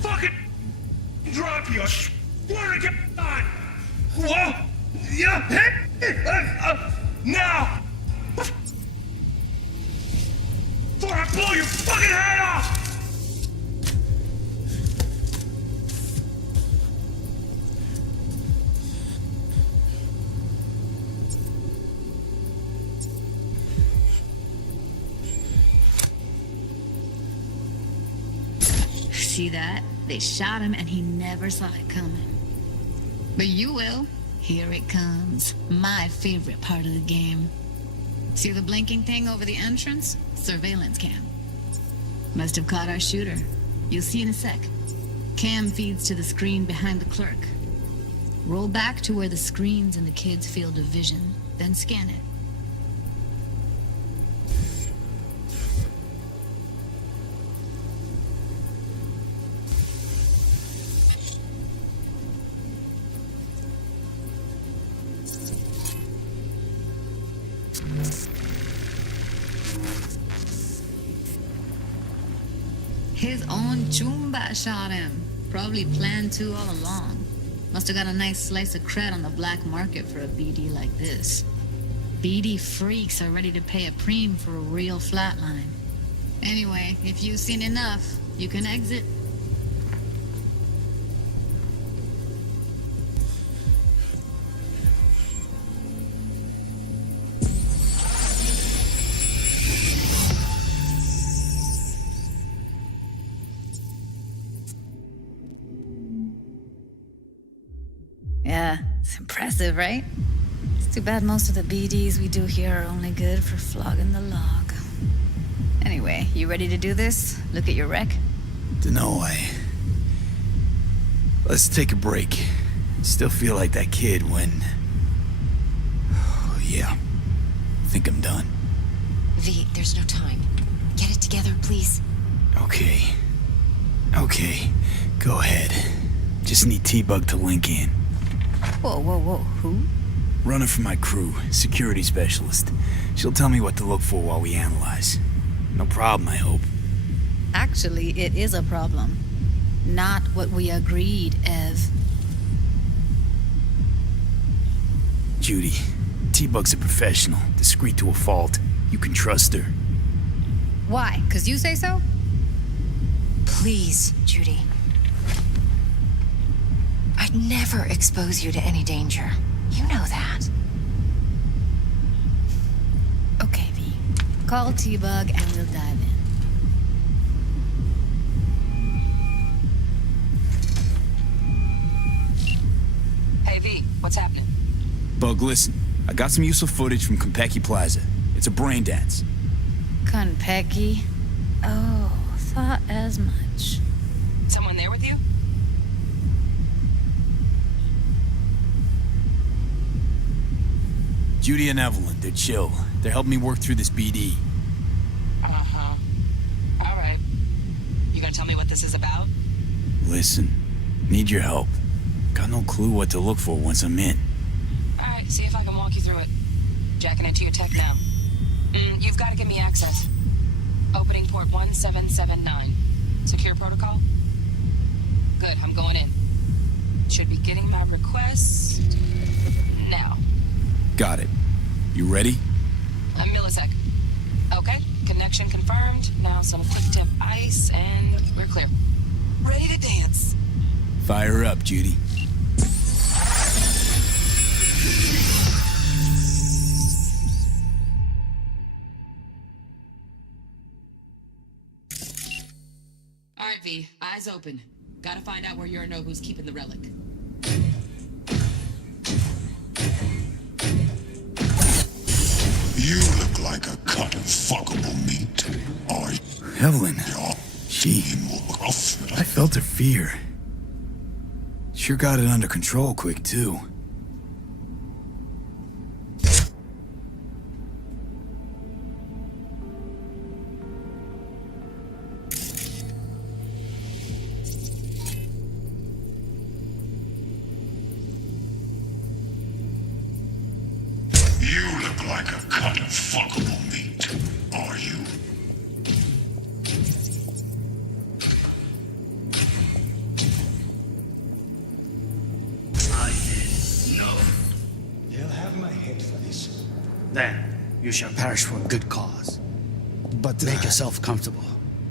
Fucking drop you, swear to God! Whoa! Yeah! Now! For a blow! your fucking head off! See that? They shot him and he never saw it coming. But you will. Here it comes. My favorite part of the game. See the blinking thing over the entrance? Surveillance cam. Must have caught our shooter. You'll see in a sec. Cam feeds to the screen behind the clerk. Roll back to where the screen's in the kid's field of vision, then scan it. His own Chumba shot him. Probably planned to all along. Must have got a nice slice of cred on the black market for a BD like this. BD freaks are ready to pay a preem for a real flatline. Anyway, if you've seen enough, you can exit. Yeah, it's impressive, right? It's too bad most of the BDs we do here are only good for flogging the log. Anyway, you ready to do this? Look at your rec? Dunno, Let's take a break. Still feel like that kid when... Oh, yeah. I think I'm done. V, there's no time. Get it together, please. Okay. Go ahead. Just need T-Bug to link in. Whoa, who? Runner for my crew, security specialist. She'll tell me what to look for while we analyze. No problem, I hope. Actually, it is a problem. Not what we agreed, Ev. Judy, T-Bug's a professional, discreet to a fault. You can trust her. Why? 'Cause you say so? Please, Judy. I'd never expose you to any danger. You know that. Okay, V. Call T-Bug and we'll dive in. Hey, V, what's happening? Bug, listen. I got some useful footage from Konpeki Plaza. It's a brain dance. Konpeki? Oh, thought as much. Someone there with you? Judy and Evelyn, they're chill. They're helping me work through this BD. Uh-huh. All right. You gonna tell me what this is about? Listen, need your help. Got no clue what to look for once I'm in. All right, see if I can walk you through it. Jacking into your tech now. You've got to give me access. Opening port 1779. Secure protocol? Good, I'm going in. Should be getting my request now. Got it. You ready? A millisec. Okay, connection confirmed. Now some quick tip ice, and we're clear. Ready to dance. Fire up, Judy. All right, V, eyes open. Gotta find out where Yorinobu's keeping the relic. You look like a cut of fuckable meat. Are you? Evelyn. I felt her fear. Sure got it under control quick, too. You look like a cut of fuckable meat. Are you? I said no. They'll have my head for this. Then you shall perish for a good cause. But make yourself comfortable.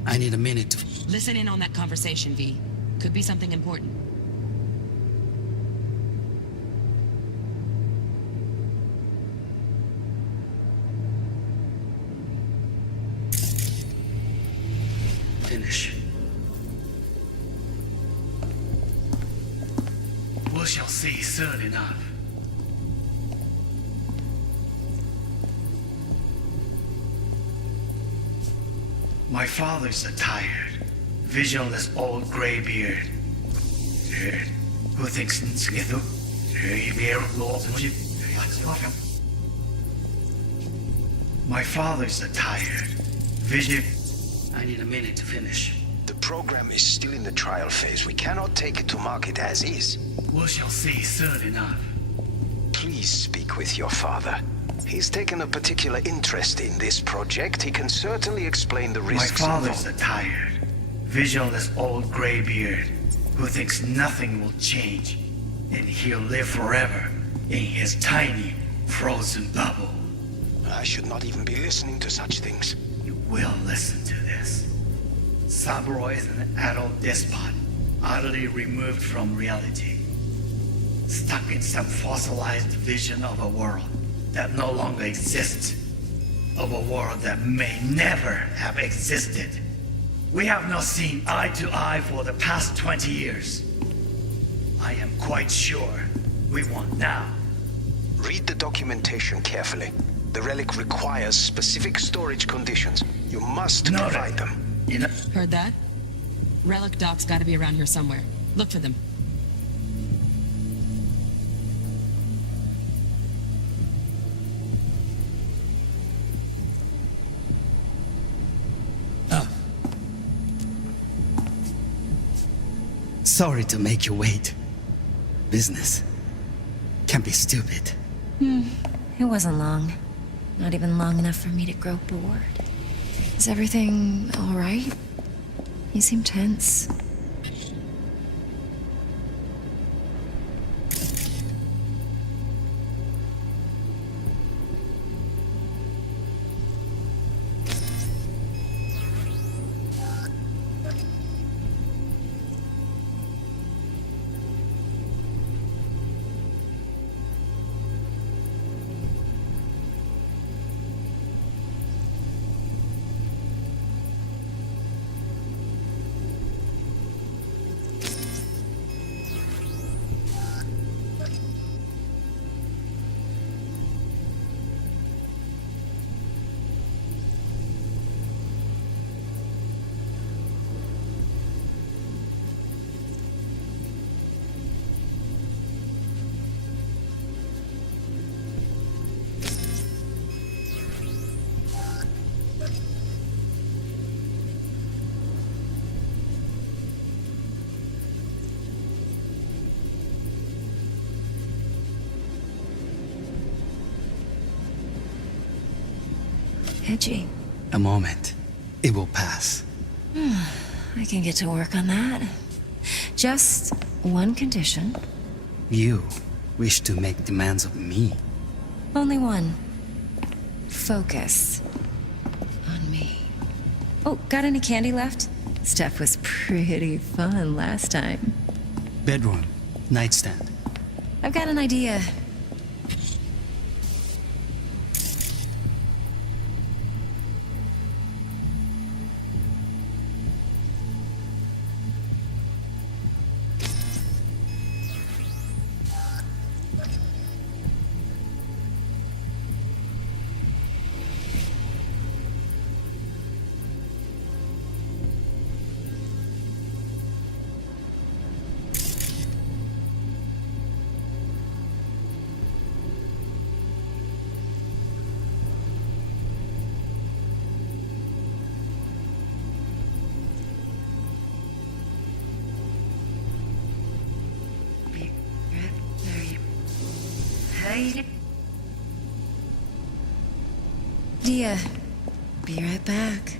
I need a minute to... Listen in on that conversation, V. Could be something important. Finish. We shall see soon enough. My father's a tired, visionless old graybeard. Who thinks My father's a tired, vision. I need a minute to finish. The program is still in the trial phase. We cannot take it to market as is. We shall see soon enough. Please speak with your father. He's taken a particular interest in this project. He can certainly explain the risks. My father's a tired, visionless old graybeard who thinks nothing will change, and he'll live forever in his tiny, frozen bubble. I should not even be listening to such things. You will listen to this. Saburo is an adult despot, utterly removed from reality, stuck in some fossilized vision of a world that no longer exists, of a world that may never have existed. We have not seen eye to eye for the past 20 years. I am quite sure we won't now. Read the documentation carefully. The relic requires specific storage conditions. You must provide them. Heard that? Relic docs gotta be around here somewhere. Look for them. Sorry to make you wait. Business can be stupid. It wasn't long. Not even long enough for me to grow bored. Is everything all right? You seem tense. Edgy. A moment. It will pass. I can get to work on that. Just one condition. You wish to make demands of me. Only one. Focus on me. Oh, got any candy left? Stuff was pretty fun last time. Bedroom. Nightstand. I've got an idea. Idea. Be right back.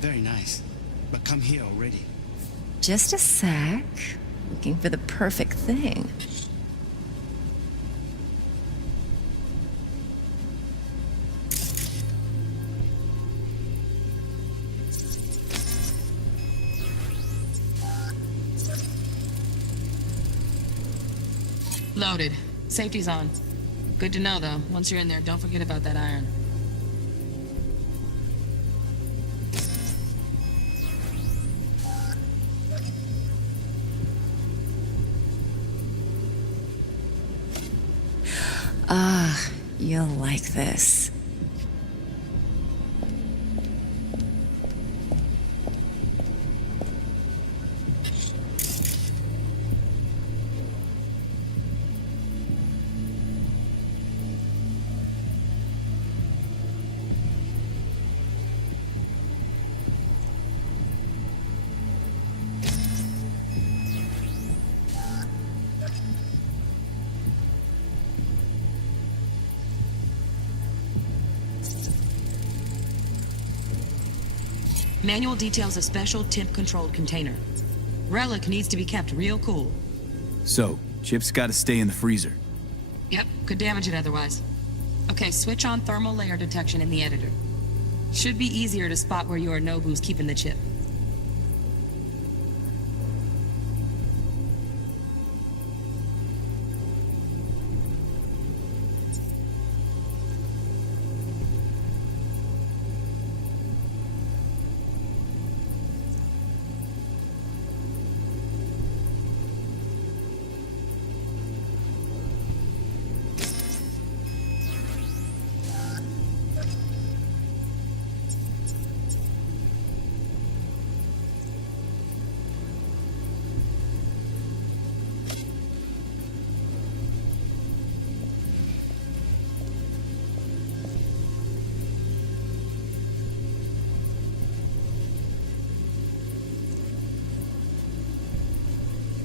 Very nice. But come here already. Just a sec. looking for the perfect thing. Loaded. Safety's on. Good to know, though. Once you're in there, don't forget about that iron. Ah, you'll like this. Manual details a special temp-controlled container. Relic needs to be kept real cool. So, chip's gotta stay in the freezer. Yep, could damage it otherwise. Okay, switch on thermal layer detection in the editor. Should be easier to spot where Yorinobu's keeping the chip.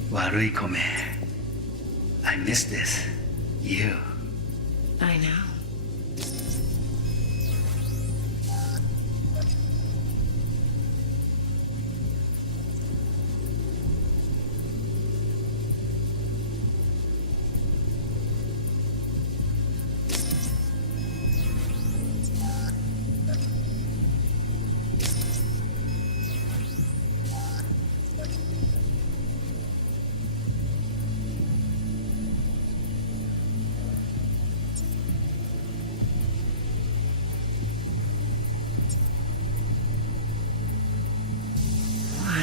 Warui Kome. I miss this. You. I know.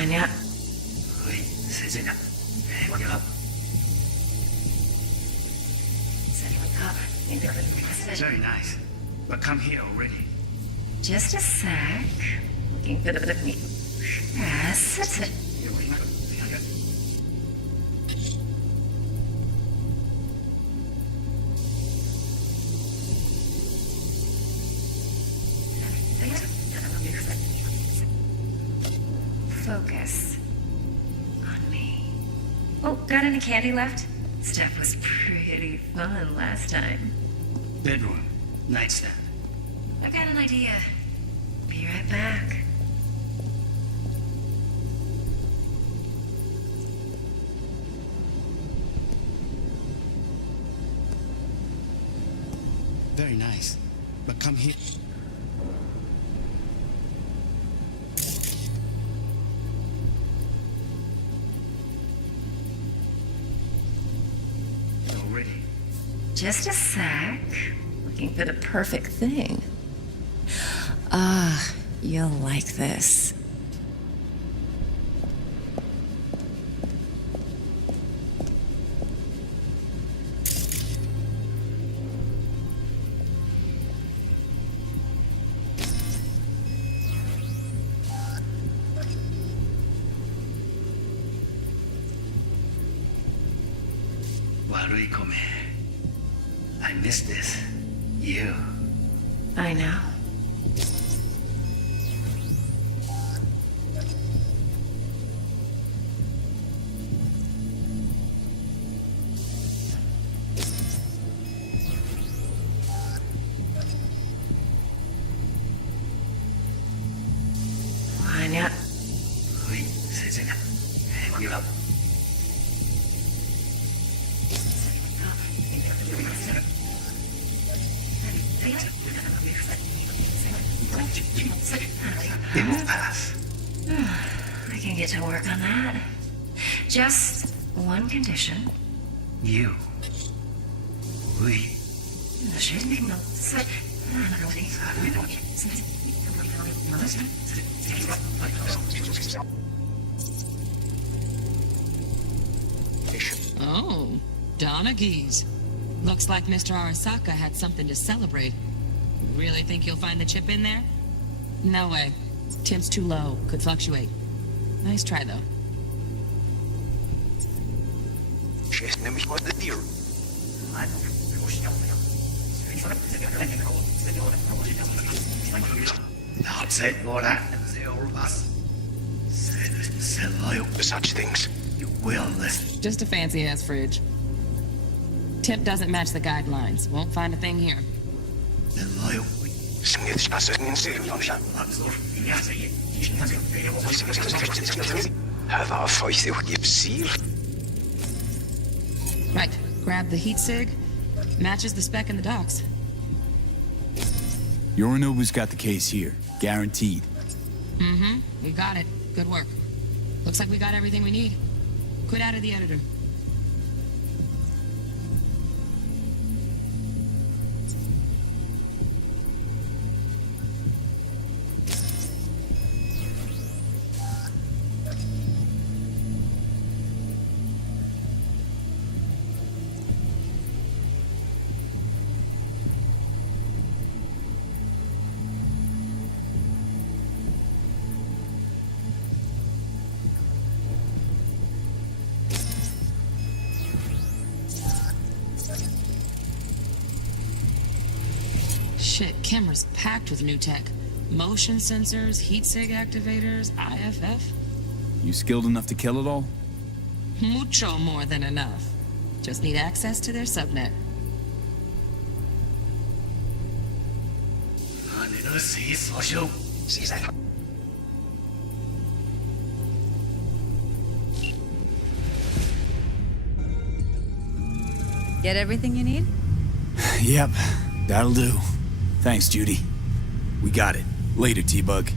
Banyak. Oi, sejenak. What up? Very nice. But come here already. Just a sec. Looking for the meat. Yes, that's it. Focus on me. Oh, got any candy left? Stuff was pretty fun last time. Bedroom. Nightstand. I got an idea. Be right back. Very nice. But come here. Already. Just a sec. Looking for the perfect thing. Ah, you'll like this. Warui Kome. I miss this. You. I know. Banyak. Oi, sejenak. What up? It will pass. I can get to work on that. Just one condition. You. We. Oh, Donaghy's. Looks like Mr. Arasaka had something to celebrate. Really think you'll find the chip in there? No way. Temp's too low. Could fluctuate. Nice try, though. Such things. You will listen. Just a fancy-ass fridge. Temp doesn't match the guidelines. Won't find a thing here. Right. Grab the heat sig. Matches the spec in the docks. Yorinobu's got the case here. Guaranteed. Mm-hmm. We got it. Good work. Looks like we got everything we need. Quit out of the editor. Shit, camera's packed with new tech. Motion sensors, heat sig activators, IFF. You skilled enough to kill it all? Mucho more than enough. Just need access to their subnet. Get everything you need? Yep, that'll do. Thanks, Judy. We got it. Later, T-Bug.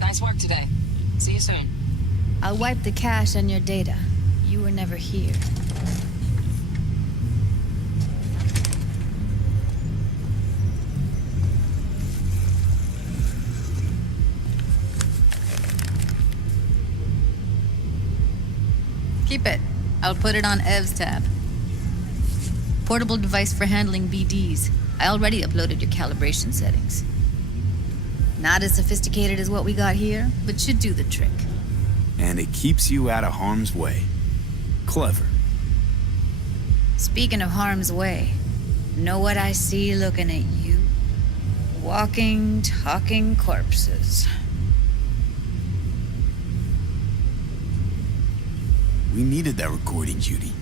Nice work today. See you soon. I'll wipe the cache on your data. You were never here. Keep it. I'll put it on Ev's tab. Portable device for handling BDs. I already uploaded your calibration settings. Not as sophisticated as what we got here, but should do the trick. And it keeps you out of harm's way. Clever. Speaking of harm's way, know what I see looking at you? Walking, talking corpses. We needed that recording, Judy.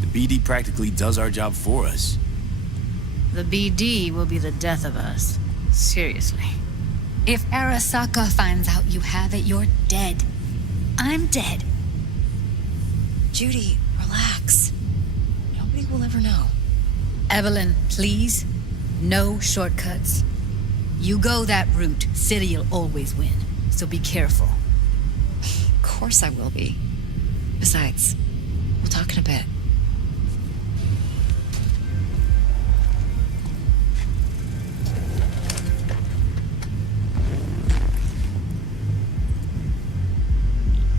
The BD practically does our job for us. The BD will be the death of us. Seriously. If Arasaka finds out you have it, you're dead. I'm dead. Judy, relax. Nobody will ever know. Evelyn, please. No shortcuts. You go that route, City'll always win. So be careful. Of course I will be. Besides, we'll talk in a bit.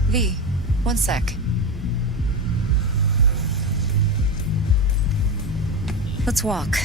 V, one sec. Let's walk.